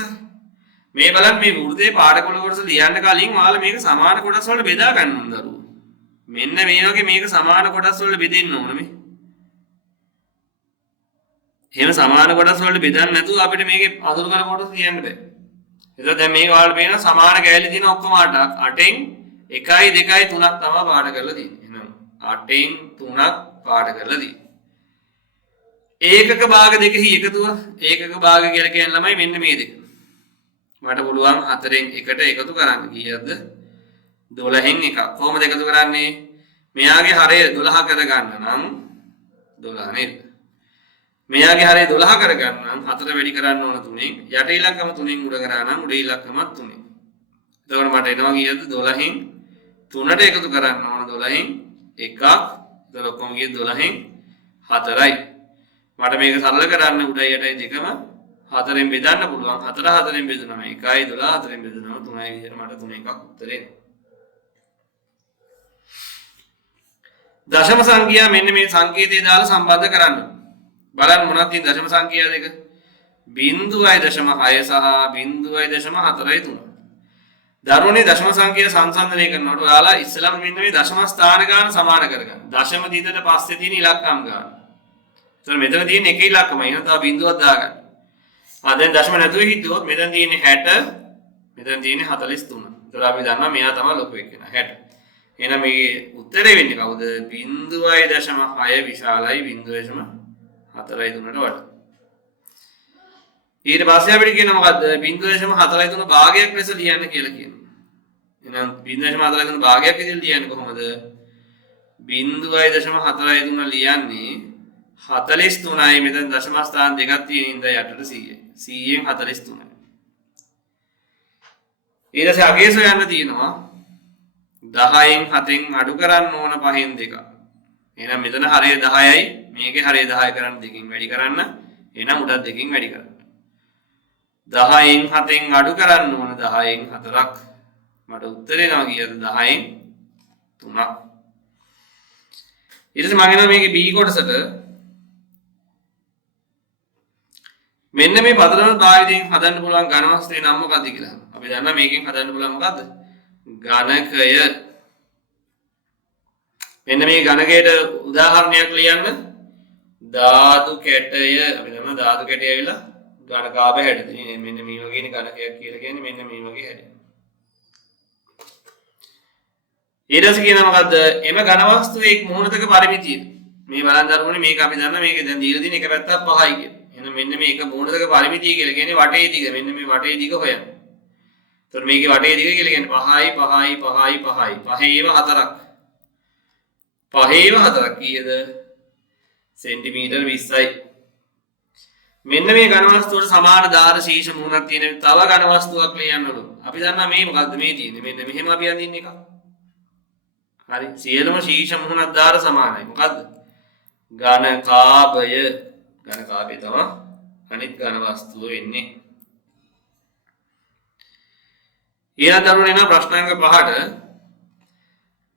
මේ බලන්න මේ වෘත්තයේ පාඩකල කොටස ලියන්න කලින් ඔයාලා මේක සමාන කොටස් වලට බෙදා ගන්න ඕන දරුවෝ මෙන්න මේ වගේ මේක සමාන කොටස් වලට බෙදෙන්න ඕන මේ එහෙම සමාන කොටස් වලට බෙදන්න නැතුව අපිට මේකේ අඳුර කර කොටස් ලියන්න බෑ එතකොට දැන් මේක ඔයාලට පේනවා සමාන කැලේ තියෙන ඔක්කොම 8න් 1යි 2යි 3ක් තමයි පාඩ කරලා තියෙන්නේ. එහෙනම් 8න් 3ක් පාඩ කරලා තියෙන්නේ. ඒකක භාග දෙකෙහි එකතුව ඒකක භාග කියලා කියන ළමයි මෙන්න මේ දෙක. මට පුළුවන් 4න් 1ට එකතු කරන්න කීයද? 12න් 1ක්. කොහොමද එකතු කරන්නේ? මෙයාගේ හරය 12 කරගන්න නම් 12 නේද? මෙයාගේ හරය 12 කරගන්න නම් 4 වැඩි කරන්න ඕන 3න්. යට ඉලක්කම 3න් උඩ කරා නම් උඩ ඉලක්කමත් 3න්. එතකොට මට එනවා කීයද 12න් 3ට එකතු කරන්න ඕන 12න් 1ක්. එතකොට ඔක්කොම ගියේ 12න් 4යි. මට මේක සරල කරන්න උඩයි යටයි දෙකම 4ෙන් බෙදන්න පුළුවන්. 4 4ෙන් බෙදුනම 1යි 12 4ෙන් බෙදුනම 3යි විදිහට මට 3 එකක් උත්තරේ එනවා. දශම සංඛ්‍යා මෙන්න මේ සංකේතය දාලා සම්බන්ධ කරන්න. බලන්න මොනවද තියෙන දශම සංඛ්‍යා දෙක 0.6 සහ 0.4යි 3. දරුවනේ දශම සංඛ්‍යා සංසන්දනය කරනකොට ඔයාලා ඉස්සෙල්ලාම මෙන්න මේ දශම ස්ථාන ගාන සමාන කරගන්න. දශම දිගට පස්සේ තියෙන ඉලක්කම් ගාන. එතන මෙතන තියෙන එක ඉලක්කමයි. එහෙනම් තව බිංදුවක් දාගන්න. දැන් දශම නැතුව හිතුවොත් මෙතන තියෙන්නේ 60 මෙතන තියෙන්නේ 43. ඒතර අපි දන්නවා මෙයා තමයි ලොකු එක්කෙනා 60. එහෙනම් මේ උත්තරේ වෙන්නේ කවුද? 0.6 විශාලයි 0.4යි 3ට වඩා. ඊට පස්සේ අපිට කියන මොකද්ද 0.4 භාගයක් ලෙස ලියන්න කියලා කියනවා. එහෙනම් 0.4 භාගයක් විදිහට ලියන්නේ කොහොමද? 0.4 ලියන්නේ 43යි මෙතන දශම ස්ථාන දෙකක් තියෙන ඉඳලා යටට 100යි. 100න් 43යි. ඊට පස්සේ අගේස යන්න තියෙනවා 10න් 7න් අඩු කරන්න ඕන 5න් 2ක්. එහෙනම් මෙතන හරය 10යි මේකේ හරය 10 කරන්න දෙකකින් වැඩි කරන්න. එහෙනම් උඩත් දෙකකින් වැඩි කරන්න. 10න් 7න් අඩු කරන්න ඕන 10න් 4ක්. මට උත්තරේ එනවා කීයද 10න් 3ක්. ඊට පස්සේ මම එනවා මේකේ B කොටසට මෙන්න මේ පදනම භාවිතයෙන් හදන්න පුළුවන් ඝන වස්තුවේ නම මොකක්ද කියලා. අපි දන්නා මේකෙන් හදන්න පුළුවන් මොකද්ද? ඝනකය. මෙන්න මේ ඝනකයට උදාහරණයක් ලියන්න. ධාතු කැටය. අපි දන්නා ධාතු කැටය ඇවිල්ලා ඝනකාභ හැඩෙන්නේ. මෙන්න මේ වගේ ඝනකයක් කියලා කියන්නේ මෙන්න මේ වගේ හැඩය. ඊට පස්සේ කියනවා මොකද්ද? එම ඝන වස්තුවේ එක් මුහුණතක පරිමිතිය. මේ බලන් දරුවනේ මේක අපි දන්නා මේක දැන් දීලා තියෙන එක පැත්තක් 5යි කියලා. එහෙනම් මෙන්න මේක මුහුණතක පරිමිතිය කියලා කියන්නේ වටේ දිග. මෙන්න මේ වටේ දිග හොයන්න. එතකොට මේකේ වටේ දිග කියලා කියන්නේ 5යි 5යි 5යි 5යි. 5ඒව 4ක්. 5ඒව 4ක් කීයද? සෙන්ටිමීටර් 20යි. මෙන්න මේ ඝන වස්තුවට සමාන දාර ශීර්ෂ මුහුණක් තියෙන තව ඝන වස්තුවක් ලියන්නලු. අපි දන්නා මේ මොකද්ද මේ තියෙන්නේ? මෙන්න මෙහෙම අපි අඳින්න එකක්. හරි. සියලුම ශීර්ෂ මුහුණක් දාර සමානයි. මොකද්ද? ඝනකාභය. ඝනකාභය තමයි අනිත් ඝන වස්තුව වෙන්නේ. ඊළඟ දරුවනේ නා ප්‍රශ්නාංග 5ට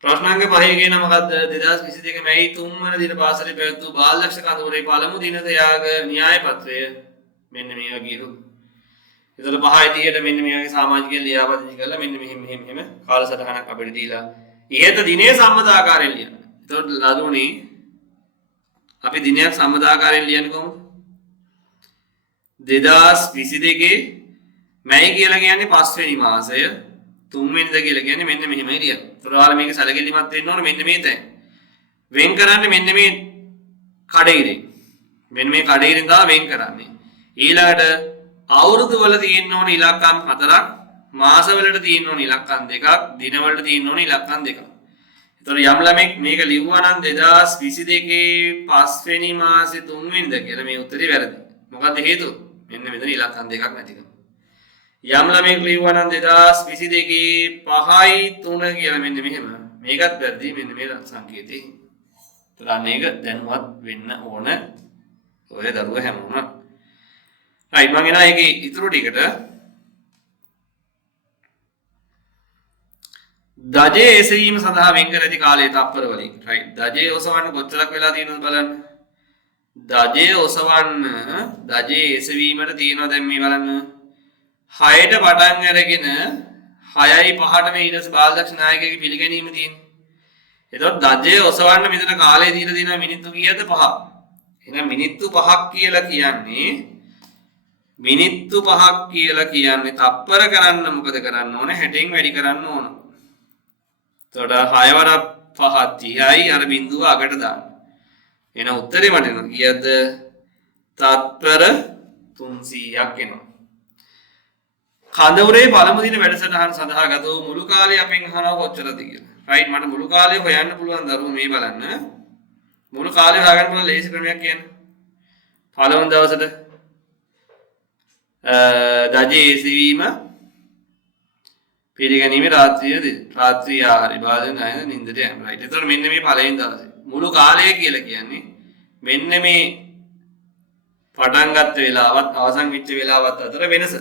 ප්‍රශ්නාංග 5 කියන මොකද්ද 2022 මැයි 3 වන දින පාසලේ පැවැත් වූ බාල දක්ෂ කඳවුරේ පළමු දිනද යාග න්‍යාය පත්‍රය මෙන්න මේ වගේලු. ඒතර 5යි 30ට මෙන්න මේ වගේ සමාජිකයන් ලියාපදිංචි කරලා මෙන්න මෙහෙම කාලසටහනක් අපිට දීලා ඉහත දිනේ සම්මත ආකාරයෙන් ලියන්න. ඒතකොට ලදුනේ අපි දිනයක් සම්මත ආකාරයෙන් ලියන්නේ කොහොමද? 2022 මැයි කියලා කියන්නේ 5 වෙනි මාසය 3 වෙනිදා කියලා කියන්නේ මෙන්න මෙහෙමයි ලියන්න. ඒතර ඔයාලා මේක සැලකිලිමත් වෙන්න ඕනේ මෙන්න මේ තැන්. වෙන් කරන්නේ මෙන්න මේ කඩේරින්. මෙන්න මේ කඩේරින් තමයි වෙන් කරන්නේ. ඊළඟට අවුරුදු වල තියෙන්න ඕන ඉලක්කම් 4ක්, මාස වලට තියෙන්න ඕන ඉලක්කම් 2ක්, දින වලට තියෙන්න ඕන ඉලක්කම් 2ක්. ඒතර යම් ළමෙක් මේක ලිව්වා නම් 2022 5 වෙනි මාසේ 3 වෙනිදා කියලා මේ උත්තරේ වැරදි. මොකද හේතුව? මෙන්න මෙතන ඉලක්කම් 2ක් නැතිකම. යම් ළමෙක් ලිව්වා නම් 2022 5යි 3 කියලා මෙන්න මෙහෙම. මේකත් වැරදි මෙන්න මේ සංකේතේ. ඒතර අනේක දැනුවත් වෙන්න ඕන ඔය දරුවා හැමෝම. right මම එනවා ඒකේ ඉතුරු ටිකට. දජේ එසවීම සඳහා වෙන් කර ඇති කාලය තප්පර වලින්. right දජේ ඔසවන්න කොච්චරක් වෙලා තියෙනවද බලන්න. දජේ ඔසවන්න දජේ එසවීමට තියෙනවා දැන් මේ බලන්න 6ට පටන් අරගෙන 6යි 5ට මේ ඊටස් බාලදක්ෂ නායකගේ පිළිගැනීම තියෙන්නේ. එතකොට දජේ ඔසවන්න මෙතන කාලය දීලා තියෙනවා මිනිත්තු කීයද 5ක්. එහෙනම් මිනිත්තු 5ක් කියලා කියන්නේ තප්පර කරන්න මොකද කරන්න ඕන 60න් වැඩි කරන්න ඕන. එතකොට 6 වරක් 5 30යි අර බිඳුව අගට දාන්න. එහෙනම් උත්තරේ මට එනවා කීයද? තත්පර 300ක් එනවා. කඳවුරේ පළමු දින වැඩසටහන සඳහා ගත වූ මුළු කාලය අපෙන් අහනවා කොච්චරද කියලා. රයිට් මට මුළු කාලය හොයන්න පුළුවන් දරුවෝ මේ බලන්න. මුළු කාලය හොයාගන්න පුළුවන් ලේසි ක්‍රමයක් කියන්න. පළවෙනි දවසට දජේ එසවීම පිළිගැනීමේ රාත්‍රිය ආහාරය බාධන නැද නින්දට යන්න. රයිට්. එතකොට මෙන්න මේ පළවෙනි දවසේ මුළු කාලය කියලා කියන්නේ මෙන්න මේ පටන් ගත්ත වෙලාවත් අවසන් වෙච්ච වෙලාවත් අතර වෙනස.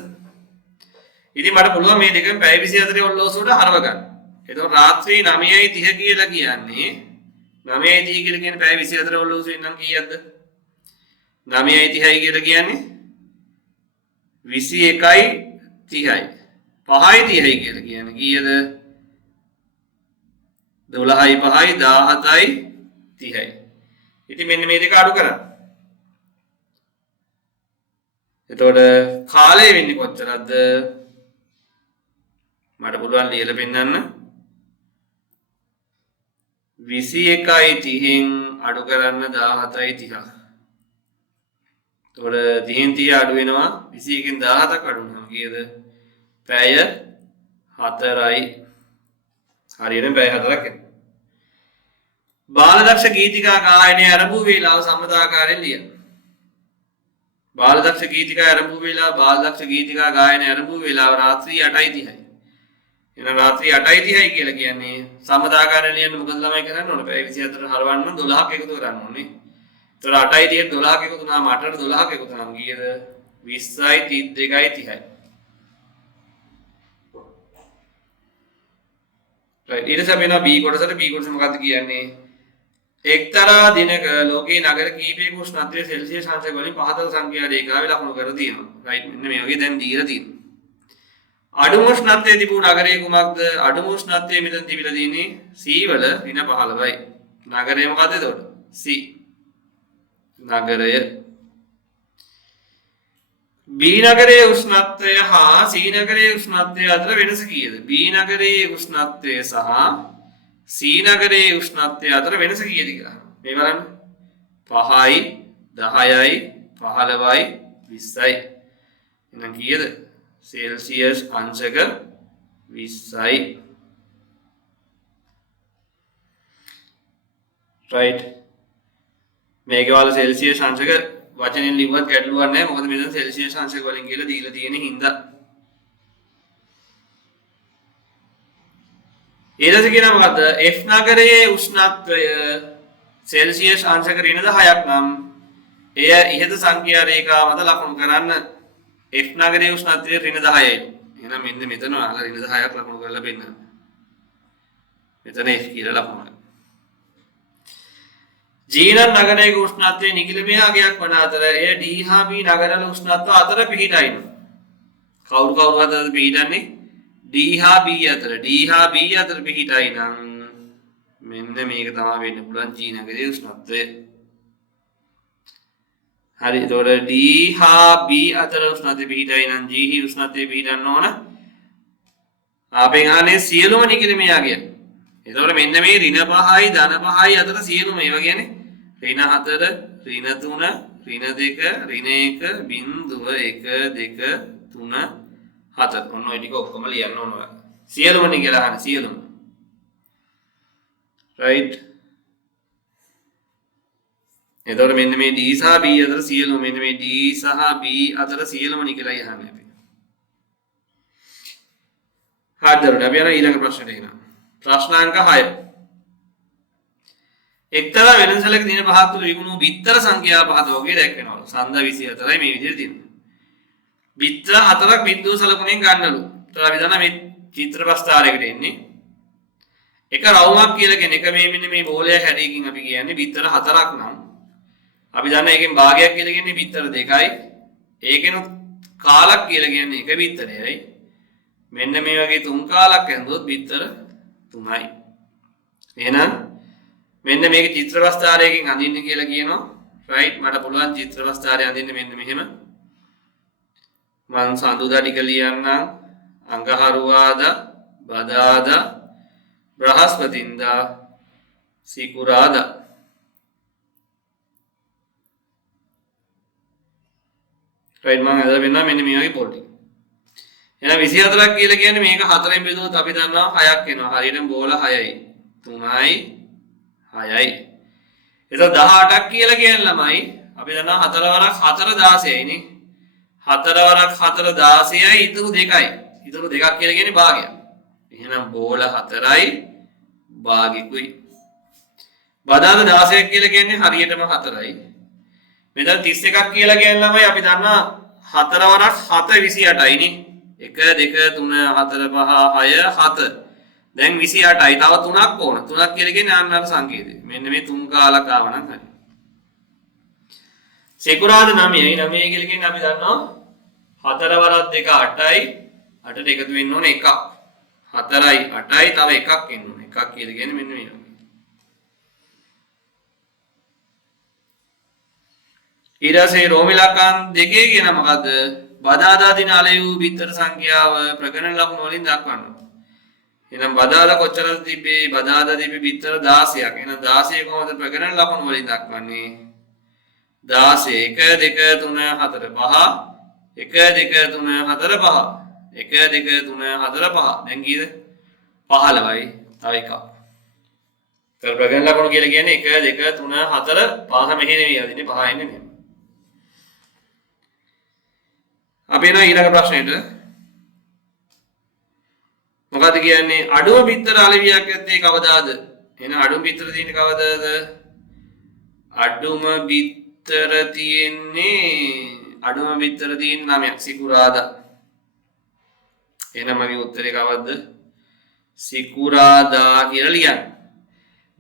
ඉතින් මට පුළුවන් මේ දෙකම පැය 24 ඔල්ලෝසුවට හරව ගන්න. එතකොට රාත්‍රී 9:30 කියලා කියන්නේ 9:30 කියලා කියන්නේ පැය 24 ඔල්ලෝසුවෙන් නම් කීයක්ද? 9:30 කියලා කියන්නේ 21:30යි. 5:30 කියලා කියන්නේ කීයද? 12:05යි 17:30යි. ඉතින් මෙන්න මේ දෙක අඩු කරන්න. එතකොට කාලය වෙන්නේ කොච්චරද? මට පුළුවන් ලියලා පෙන්නන්න 21:30න් අඩු කරන්න 17:30. එතකොට 30න් 30 අඩු වෙනවා 21න් 17ක් අඩු වෙනවා කීයද? පැය 4යි. හරියට පැය 4ක් එනවා. බාලදක්ෂ ගීතිකා ගායනය ආරම්භ වූ වේලාව සම්මතාකාරයෙන් ලියන්න. බාලදක්ෂ ගීතිකා ආරම්භ වූ වේලාව බාලදක්ෂ ගීතිකා ගායනය ආරම්භ වූ වේලාව රාත්‍රී 8:30යි. එහෙනම් රාත්‍රී 8:30යි කියලා කියන්නේ සම්මතාකාරයෙන් ලියන්න මොකද ළමයි කරන්න ඕනේ? පැය 24 හරවන්න 12ක් එකතු කරන්න ඕනේ. ඒතර 8:30ට 12ක් එකතු වුණාම 8ට 12ක් එකතු වුණාම කීයද? 20යි 32යි 30යි. right ඊට පස්සේ වෙනවා B කොටසට. B කොටස මොකක්ද කියන්නේ? එක්තරා දිනක ලෝකේ නගර කීපයක උෂ්ණත්වය සෙල්සියස් අංශක වලින් පහතර සංඛ්‍යා රේඛාවේ ලකුණු කර තියෙනවා. රයිට් මෙන්න මේ වගේ දැන් දීලා තියෙනවා. අඩුම උෂ්ණත්වයේ තිබූ නගරයේ කුමක්ද? අඩුම උෂ්ණත්වයේ මෙතන තිබිලා තියෙන්නේ C වල -15යි. නගරය මොකද්ද එතකොට? C. නගරය. B නගරයේ උෂ්ණත්වය හා C නගරයේ උෂ්ණත්වය අතර වෙනස කීයද? B නගරයේ උෂ්ණත්වය සහ C නගරයේ උෂ්ණත්වය අතර වෙනස කීයද කියලා. මේ බලන්න. 5යි 10යි 15යි 20යි. එහෙනම් කීයද? සෙල්සියස් අංශක 20යි. right මේක වල සෙල්සියස් අංශක වචනෙන් ලිව්වත් ගැටලුවක් නැහැ. මොකද මෙතන සෙල්සියස් අංශක වලින් කියලා දීලා තියෙන හින්දා. ඊළඟට කියනවා මොකද්ද? F නගරයේ උෂ්ණත්වය සෙල්සියස් අංශක -6ක් නම් එය ඉහත සංඛ්‍යා රේඛාව මත ලකුණු කරන්න. F නගරයේ උෂ්ණත්වය -10යි. එහෙනම් මෙන්න මෙතන අහලා -10ක් ලකුණු කරලා පෙන්නන්න. මෙතන F කියලා ලකුණු. G නගරයේ උෂ්ණත්වය නිකිලමේ අගයක් වන අතර එය D හා B නගරවල උෂ්ණත්ව අතර පිහිටයි. කවුරු අතරද පිහිටන්නේ? D හා B අතර. D හා B අතර පිහිටයි නම් මෙන්න මේක තමයි වෙන්න පුළුවන් G නගරයේ උෂ්ණත්වය. හරි එතකොට D හා B අතර උෂ්ණත්වය පිහිටයි නම් G හි උෂ්ණත්වය පිහිටන්න ඕන. අපෙන් අහන්නේ සියලුම නිකිලමේ අගය. එතකොට මෙන්න මේ ඍණ 5යි ධන 5යි අතර සියලුම ඒවා කියන්නේ ඍණ 4 ඍණ 3 ඍණ 2 ඍණ 1 බිංදුව 1 2 3 4 ඔන්න ඔය ටික ඔක්කොම ලියන්න ඕන ඔයාලා. සියලුමනේ කියලා අහන්නේ සියලුම. right එතකොට මෙන්න මේ D සහ B අතර සියලුම මෙන්න මේ D සහ B අතර සියලුම නිකලයි අහන්නේ අපි. හරිද? අපි යන ඊළඟ ප්‍රශ්නට එනවා. ප්‍රශ්නාංක 6. එක්තරා වෙළඳසැලක දින 5ක් තුළ විකුණු බිත්තර සංඛ්‍යා පහත වගේ දැක්වෙනවලු. සඳ 24යි මේ විදිහට තියෙනවා. බිත්තර 4ක් බිඳුව සලකුණෙන් ගන්නලු. ඒතර අපි දන්නා මේ චිත්‍ර ප්‍රස්තාරයකට එන්නේ. එක රවුමක් කියලා කියන එක මේ මෙන්න මේ බෝලය හැඩයකින් අපි කියන්නේ බිත්තර 4ක් නම් අපි දන්නා එකෙන් භාගයක් කියලා කියන්නේ බිත්තර 2යි. ඒකෙනුත් කාලක් කියලා කියන්නේ එක බිත්තරයයි. මෙන්න මේ වගේ තුන් කාලක් ඇඳුවොත් බිත්තර 3යි. එහෙනම් මෙන්න මේක චිත්‍ර ප්‍රස්තාරයකින් අඳින්න කියලා කියනවා. right මට පුළුවන් චිත්‍ර ප්‍රස්තාරය අඳින්න මෙන්න මෙහෙම. මං සඳුදා ටික ලියන්නම්. අඟහරුවාදා, බදාදා, බ්‍රහස්පතින්දා, සිකුරාදා. right මං හදලා වෙනවා මෙන්න මේ වගේ පොල් ටික. එහෙනම් 24ක් කියලා කියන්නේ මේක 4ෙන් බෙදුවොත් අපි දන්නවා 6ක් එනවා. හරියටම බෝල 6යි. 3යි 6යි. එතකොට 18ක් කියලා කියන්නේ ළමයි අපි දන්නවා 4 වරක් 4 16යි නේ. 4 වරක් 4 16යි ඉතුරු 2යි. ඉතුරු 2ක් කියලා කියන්නේ භාගයක්. එහෙනම් බෝල 4යි භාගිකුයි. බදාද 16ක් කියලා කියන්නේ හරියටම 4යි. මෙතන 31ක් කියලා කියන්නේ ළමයි අපි දන්නවා 4 වරක් 7 28යි නේ. 1 2 3 4 5 6 7 දැන් 28යි. තව 3ක් ඕන. 3ක් කියලා කියන්නේ ආන්නාර සංකේතය. මෙන්න මේ 3 කාලක ආව නම් හරි. සිකුරාදා 9යි. 9 කියලා කියන්නේ අපි දන්නවා 4 වරක් 2 8යි. 8ට එකතු වෙන්න ඕන 1ක්. 4යි 8යි තව 1ක් එන්න ඕන. 1ක් කියලා කියන්නේ මෙන්න මේ. ඊට පස්සේ රෝමිලාකාන් දෙකේ කියන මොකද්ද? බදාදා දින අලයු බිත්තර සංඛ්‍යාව ප්‍රගණන ලකුණු වලින් දක්වන්න. එහෙනම් බදාදා කොච්චරද තිබ්බේ? බදාදා තිබ්බේ බිත්තර 16ක්. එහෙනම් 16 කොහොමද ප්‍රගණන ලකුණු වලින් දක්වන්නේ? 16 1 2 3 4 5 1 2 3 4 5 1 2 3 4 5 දැන් කීයද? 15යි තව එකක්. ඒතර ප්‍රගණන ලකුණු කියලා කියන්නේ 1 2 3 4 5 මෙහෙ නෙවෙයි අදින්නේ 5 එන්නේ මෙහෙම. අපි එනවා ඊළඟ ප්‍රශ්නෙට. මොකද කියන්නේ අඩුම බිත්තර අලෙවියක් ඇත්තේ කවදාද? එහෙනම් අඩුම බිත්තර තියෙන්නේ කවදාද? අඩුම බිත්තර තියෙන්නේ 9ක් සිකුරාදා. එහෙනම් මගේ උත්තරේ කවද්ද? සිකුරාදා කියලා ලියන්න.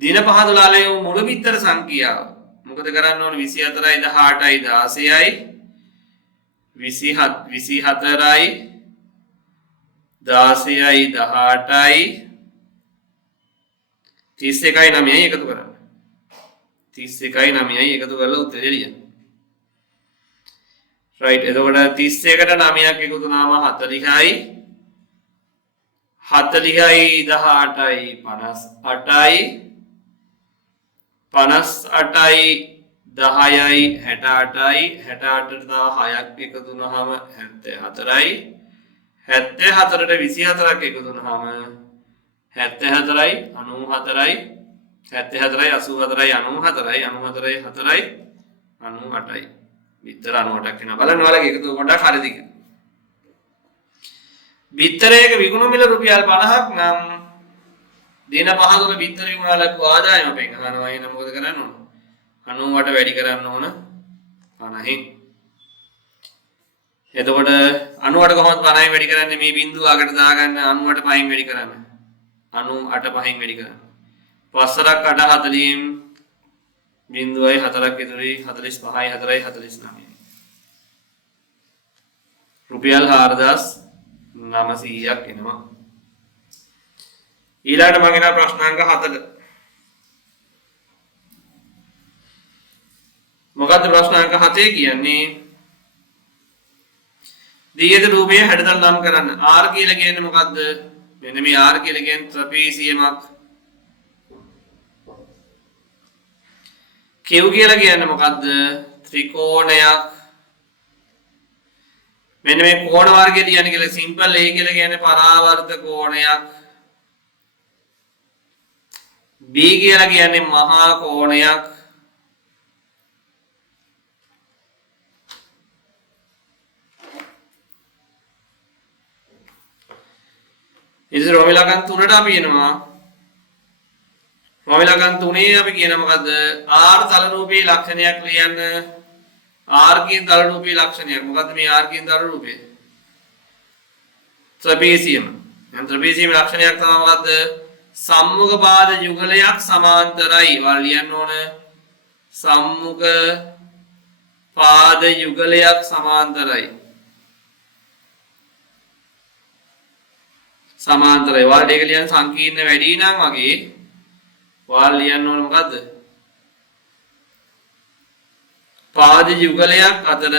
දින පහ 12 මුළු බිත්තර සංඛ්‍යාව මොකද කරන්න ඕන 24යි 18යි 16යි 24යි 16යි 18යි 31යි 9යි එකතු කරන්න 31යි 9යි එකතු කරලා උත්තරය ලියන්න right එතකොට 31ට 9ක් එකතු වුණාම 40යි 40යි 18යි 58යි 58යි 10යි 68යි 68ට තව 6ක් එකතු වුණාම 74යි 74ට 24ක් එකතු වුණාම 74යි 94යි 74යි 84යි 94යි 94යි 4යි 98යි බිත්තර 98ක් වෙනවා බලන්න ඔයාලගේ එකතු පොඩ්ඩක් හරිද කියලා බිත්තරයක විකුණු මිල රුපියල් 50ක් නම් දින පහ තුන බිත්තර විකුණලා ආදායම අපෙන් අහනවා එහෙනම් මොකද කරන්න ඕන 98ට වැඩි කරන්න ඕන 50න් එතකොට 98 කොහොමද 50න් වැඩි කරන්නේ මේ බිංදුව අගට දාගන්න 98 5න් වැඩි කරන්න 98 5න් වැඩි කරන්න පස්සරක් 8 40න් බිංදුවයි 4ක් ඉතුරුයි 45යි 4යි 49යි රුපියල් 4900ක් එනවා ඊළඟට මම එනවා ප්‍රශ්නාංක 7ට මොකද්ද ප්‍රශ්නාංක 7 කියන්නේ දීයද රූපයේ හැඩතල නම් කරන්න R කියලා කියන්නේ මොකද්ද මෙන්න මේ R කියලා කියන්නේ ත්‍රපීසියමක් Q කියලා කියන්නේ මොකද්ද ත්‍රිකෝණයක් මෙන්න මේ කෝණ වර්ගය කියන්නේ කියලා සිම්පල් A කියලා කියන්නේ පරාවර්ත කෝණයක් B කියලා කියන්නේ මහා කෝණයක් ඉතින් රෝමිලකන් තුනට අපි එනවා රෝමිලකන් තුනේ අපි කියන මොකද්ද R තල රූපී ලක්ෂණයක් ලියන්න R කියන තල රූපී ලක්ෂණයක් මොකද්ද මේ R කියන තල රූපේ ත්‍රපීසියම දැන් ත්‍රපීසියම ලක්ෂණයක් තමයි මොකද්ද සම්මුඛ පාද යුගලයක් සමාන්තරයි වල ලියන්න ඕන සම්මුඛ පාද යුගලයක් සමාන්තරයි සමාන්තරයි වාල් දෙක ලියන සංකීර්ණ වැඩි නම් වගේ වාල් ලියන්න ඕන මොකද්ද පාද යුගලයක් අතර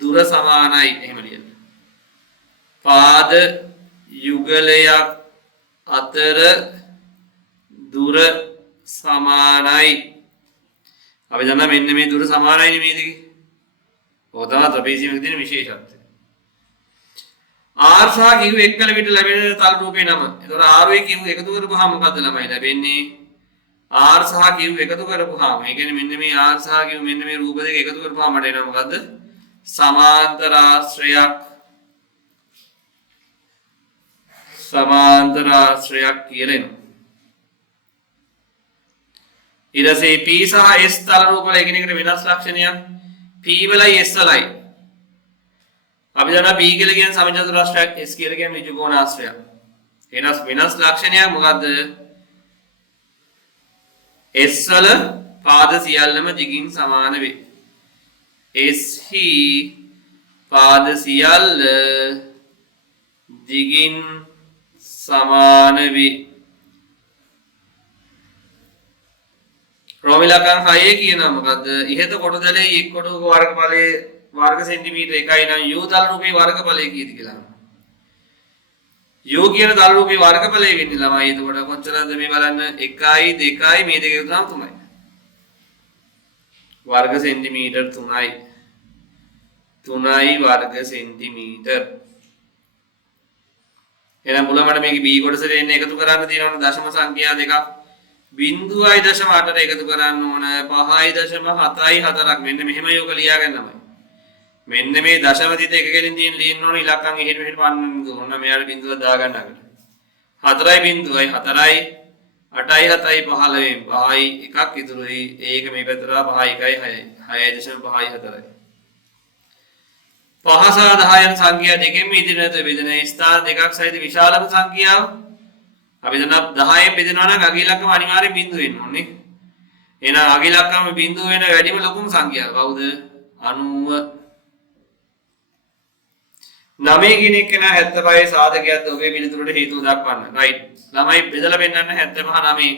දුර සමානයි එහෙම ලියන්න පාද යුගලයක් අතර දුර සමානයි අපි දන්නා මෙන්න මේ දුර සමානයි නේ මේ දෙකේ ඔය තමයි ත්‍රපීසියමක තියෙන විශේෂත්වය R සහ Q එක්කල විට ලැබෙන තල රූපේ නම. එතකොට R වේ Q එකතු කරපුවාම මොකද්ද ළමයි ලැබෙන්නේ? R සහ Q එකතු කරපුවාම. ඒ කියන්නේ මෙන්න මේ R සහ Q මෙන්න මේ රූප දෙක එකතු කරපුවාම මට එනවා මොකද්ද? සමාන්තර ආශ්‍රයක්. සමාන්තර ආශ්‍රයක් කියලා එනවා. ඊට පස්සේ P සහ S තල රූප වල එකිනෙකට වෙනස් ලක්ෂණයක්. P වලයි S වලයි අපි දන්නා B කියලා කියන්නේ සමචතුරාශ්‍රයක් S කියලා කියන්නේ ඍජුකෝණාශ්‍රයක්. වෙනස් ලක්ෂණයක් මොකද්ද? S වල පාද සියල්ලම දිගින් සමාන වේ. S හි පාද සියල්ල දිගින් සමාන වේ. රෝමිලකන් 6 කියනවා මොකද්ද? ඉහත කොටදලේ එක් කොටුවක වර්ගඵලයේ वर्ग सेंटीमीटर එකයි නම් u තල රූපේ වර්ගඵලය කීයද කියලා. u කියන තල රූපේ වර්ගඵලය වෙන්නේ ළමයි. එතකොට කොච්චරද මේ බලන්න 1යි 2යි මේ දෙක එකතු කරාම 3යි. वर्ग सेंटीमीटर 3යි. 3යි वर्ग सेंटीमीटर. එහෙනම් බලන්න මේකේ b කොටසට එන්නේ එකතු කරන්න තියෙනවනේ දශම සංඛ්‍යා දෙකක්. 0.8ට එකතු කරන්න ඕන 5.74ක් මෙන්න මෙහෙම යෝග ලියා ගන්නමයි. මෙන්න මේ දශම තිත එක කෙලින් තියෙන ලියන්න ඕන ඉලක්කම් එහෙට මෙහෙට පන්නන්න ඕන මෙයාට බිංදුව දාගන්න අකට 4.4යි 8යි 7යි 15න් 5යි එකක් ඉතුරුයි ඒක මේ පැත්තට 5යි 1යි 6යි 6.5යි 4යි 5 සහ 10 යන සංඛ්‍යා දෙකෙන් ඉදිරියට බෙදෙන ස්ථාන දෙකක් සහිත විශාලම සංඛ්‍යාව අපි දන්න 10න් බෙදෙනවා නම් අග ඉලක්කම අනිවාර්යෙන් බිංදුව වෙන්න ඕනේ. එහෙනම් අග ඉලක්කම බිංදුව වෙන වැඩිම ලොකුම සංඛ්‍යාව කවුද? 90. 9 කියන එක නා 75 සාධකයක්ද ඔබේ පිළිතුරට හේතුව දක්වන්න. රයිට්. ළමයි බෙදලා පෙන්නන්න 75 9.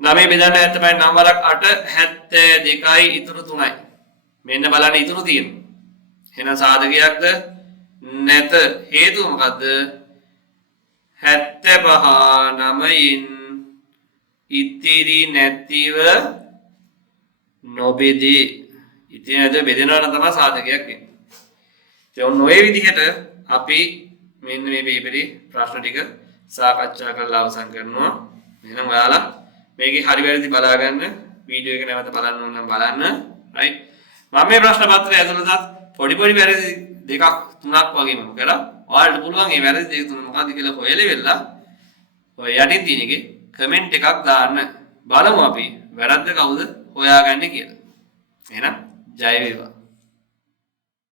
9 බෙදන්න 75 9 වරක් 8 72යි ඉතුරු 3යි. මෙන්න බලන්න ඉතුරු තියෙනවා. එහෙනම් සාධකයක්ද නැත. හේතුව මොකද්ද? 75 9න් ඉතිරි නැතිව නොබෙදී. ඉතිරි නැතිව බෙදෙනවා නම් තමයි සාධකයක් වෙන්නේ. ඔන්න ඔය විදිහට අපි මෙන්න මේ පේපරේ ප්‍රශ්න ටික සාකච්ඡා කරලා අවසන් කරනවා. එහෙනම් ඔයාලා මේකේ හරි වැරදි බලා ගන්න වීඩියෝ එක නැවත බලන්න ඕන නම් බලන්න. රයිට්. මම මේ ප්‍රශ්න පත්‍රය ඇතුළතත් පොඩි වැරදි දෙකක් තුනක් වගේ මම කරා. ඔයාලට පුළුවන් මේ වැරදි දෙක තුන මොකක්ද කියලා හොයලා ඔය යටින් තියෙන එකේ කමෙන්ට් එකක් දාන්න. බලමු අපි වැරද්ද කවුද හොයාගන්නේ කියලා. එහෙනම් ජය වේවා.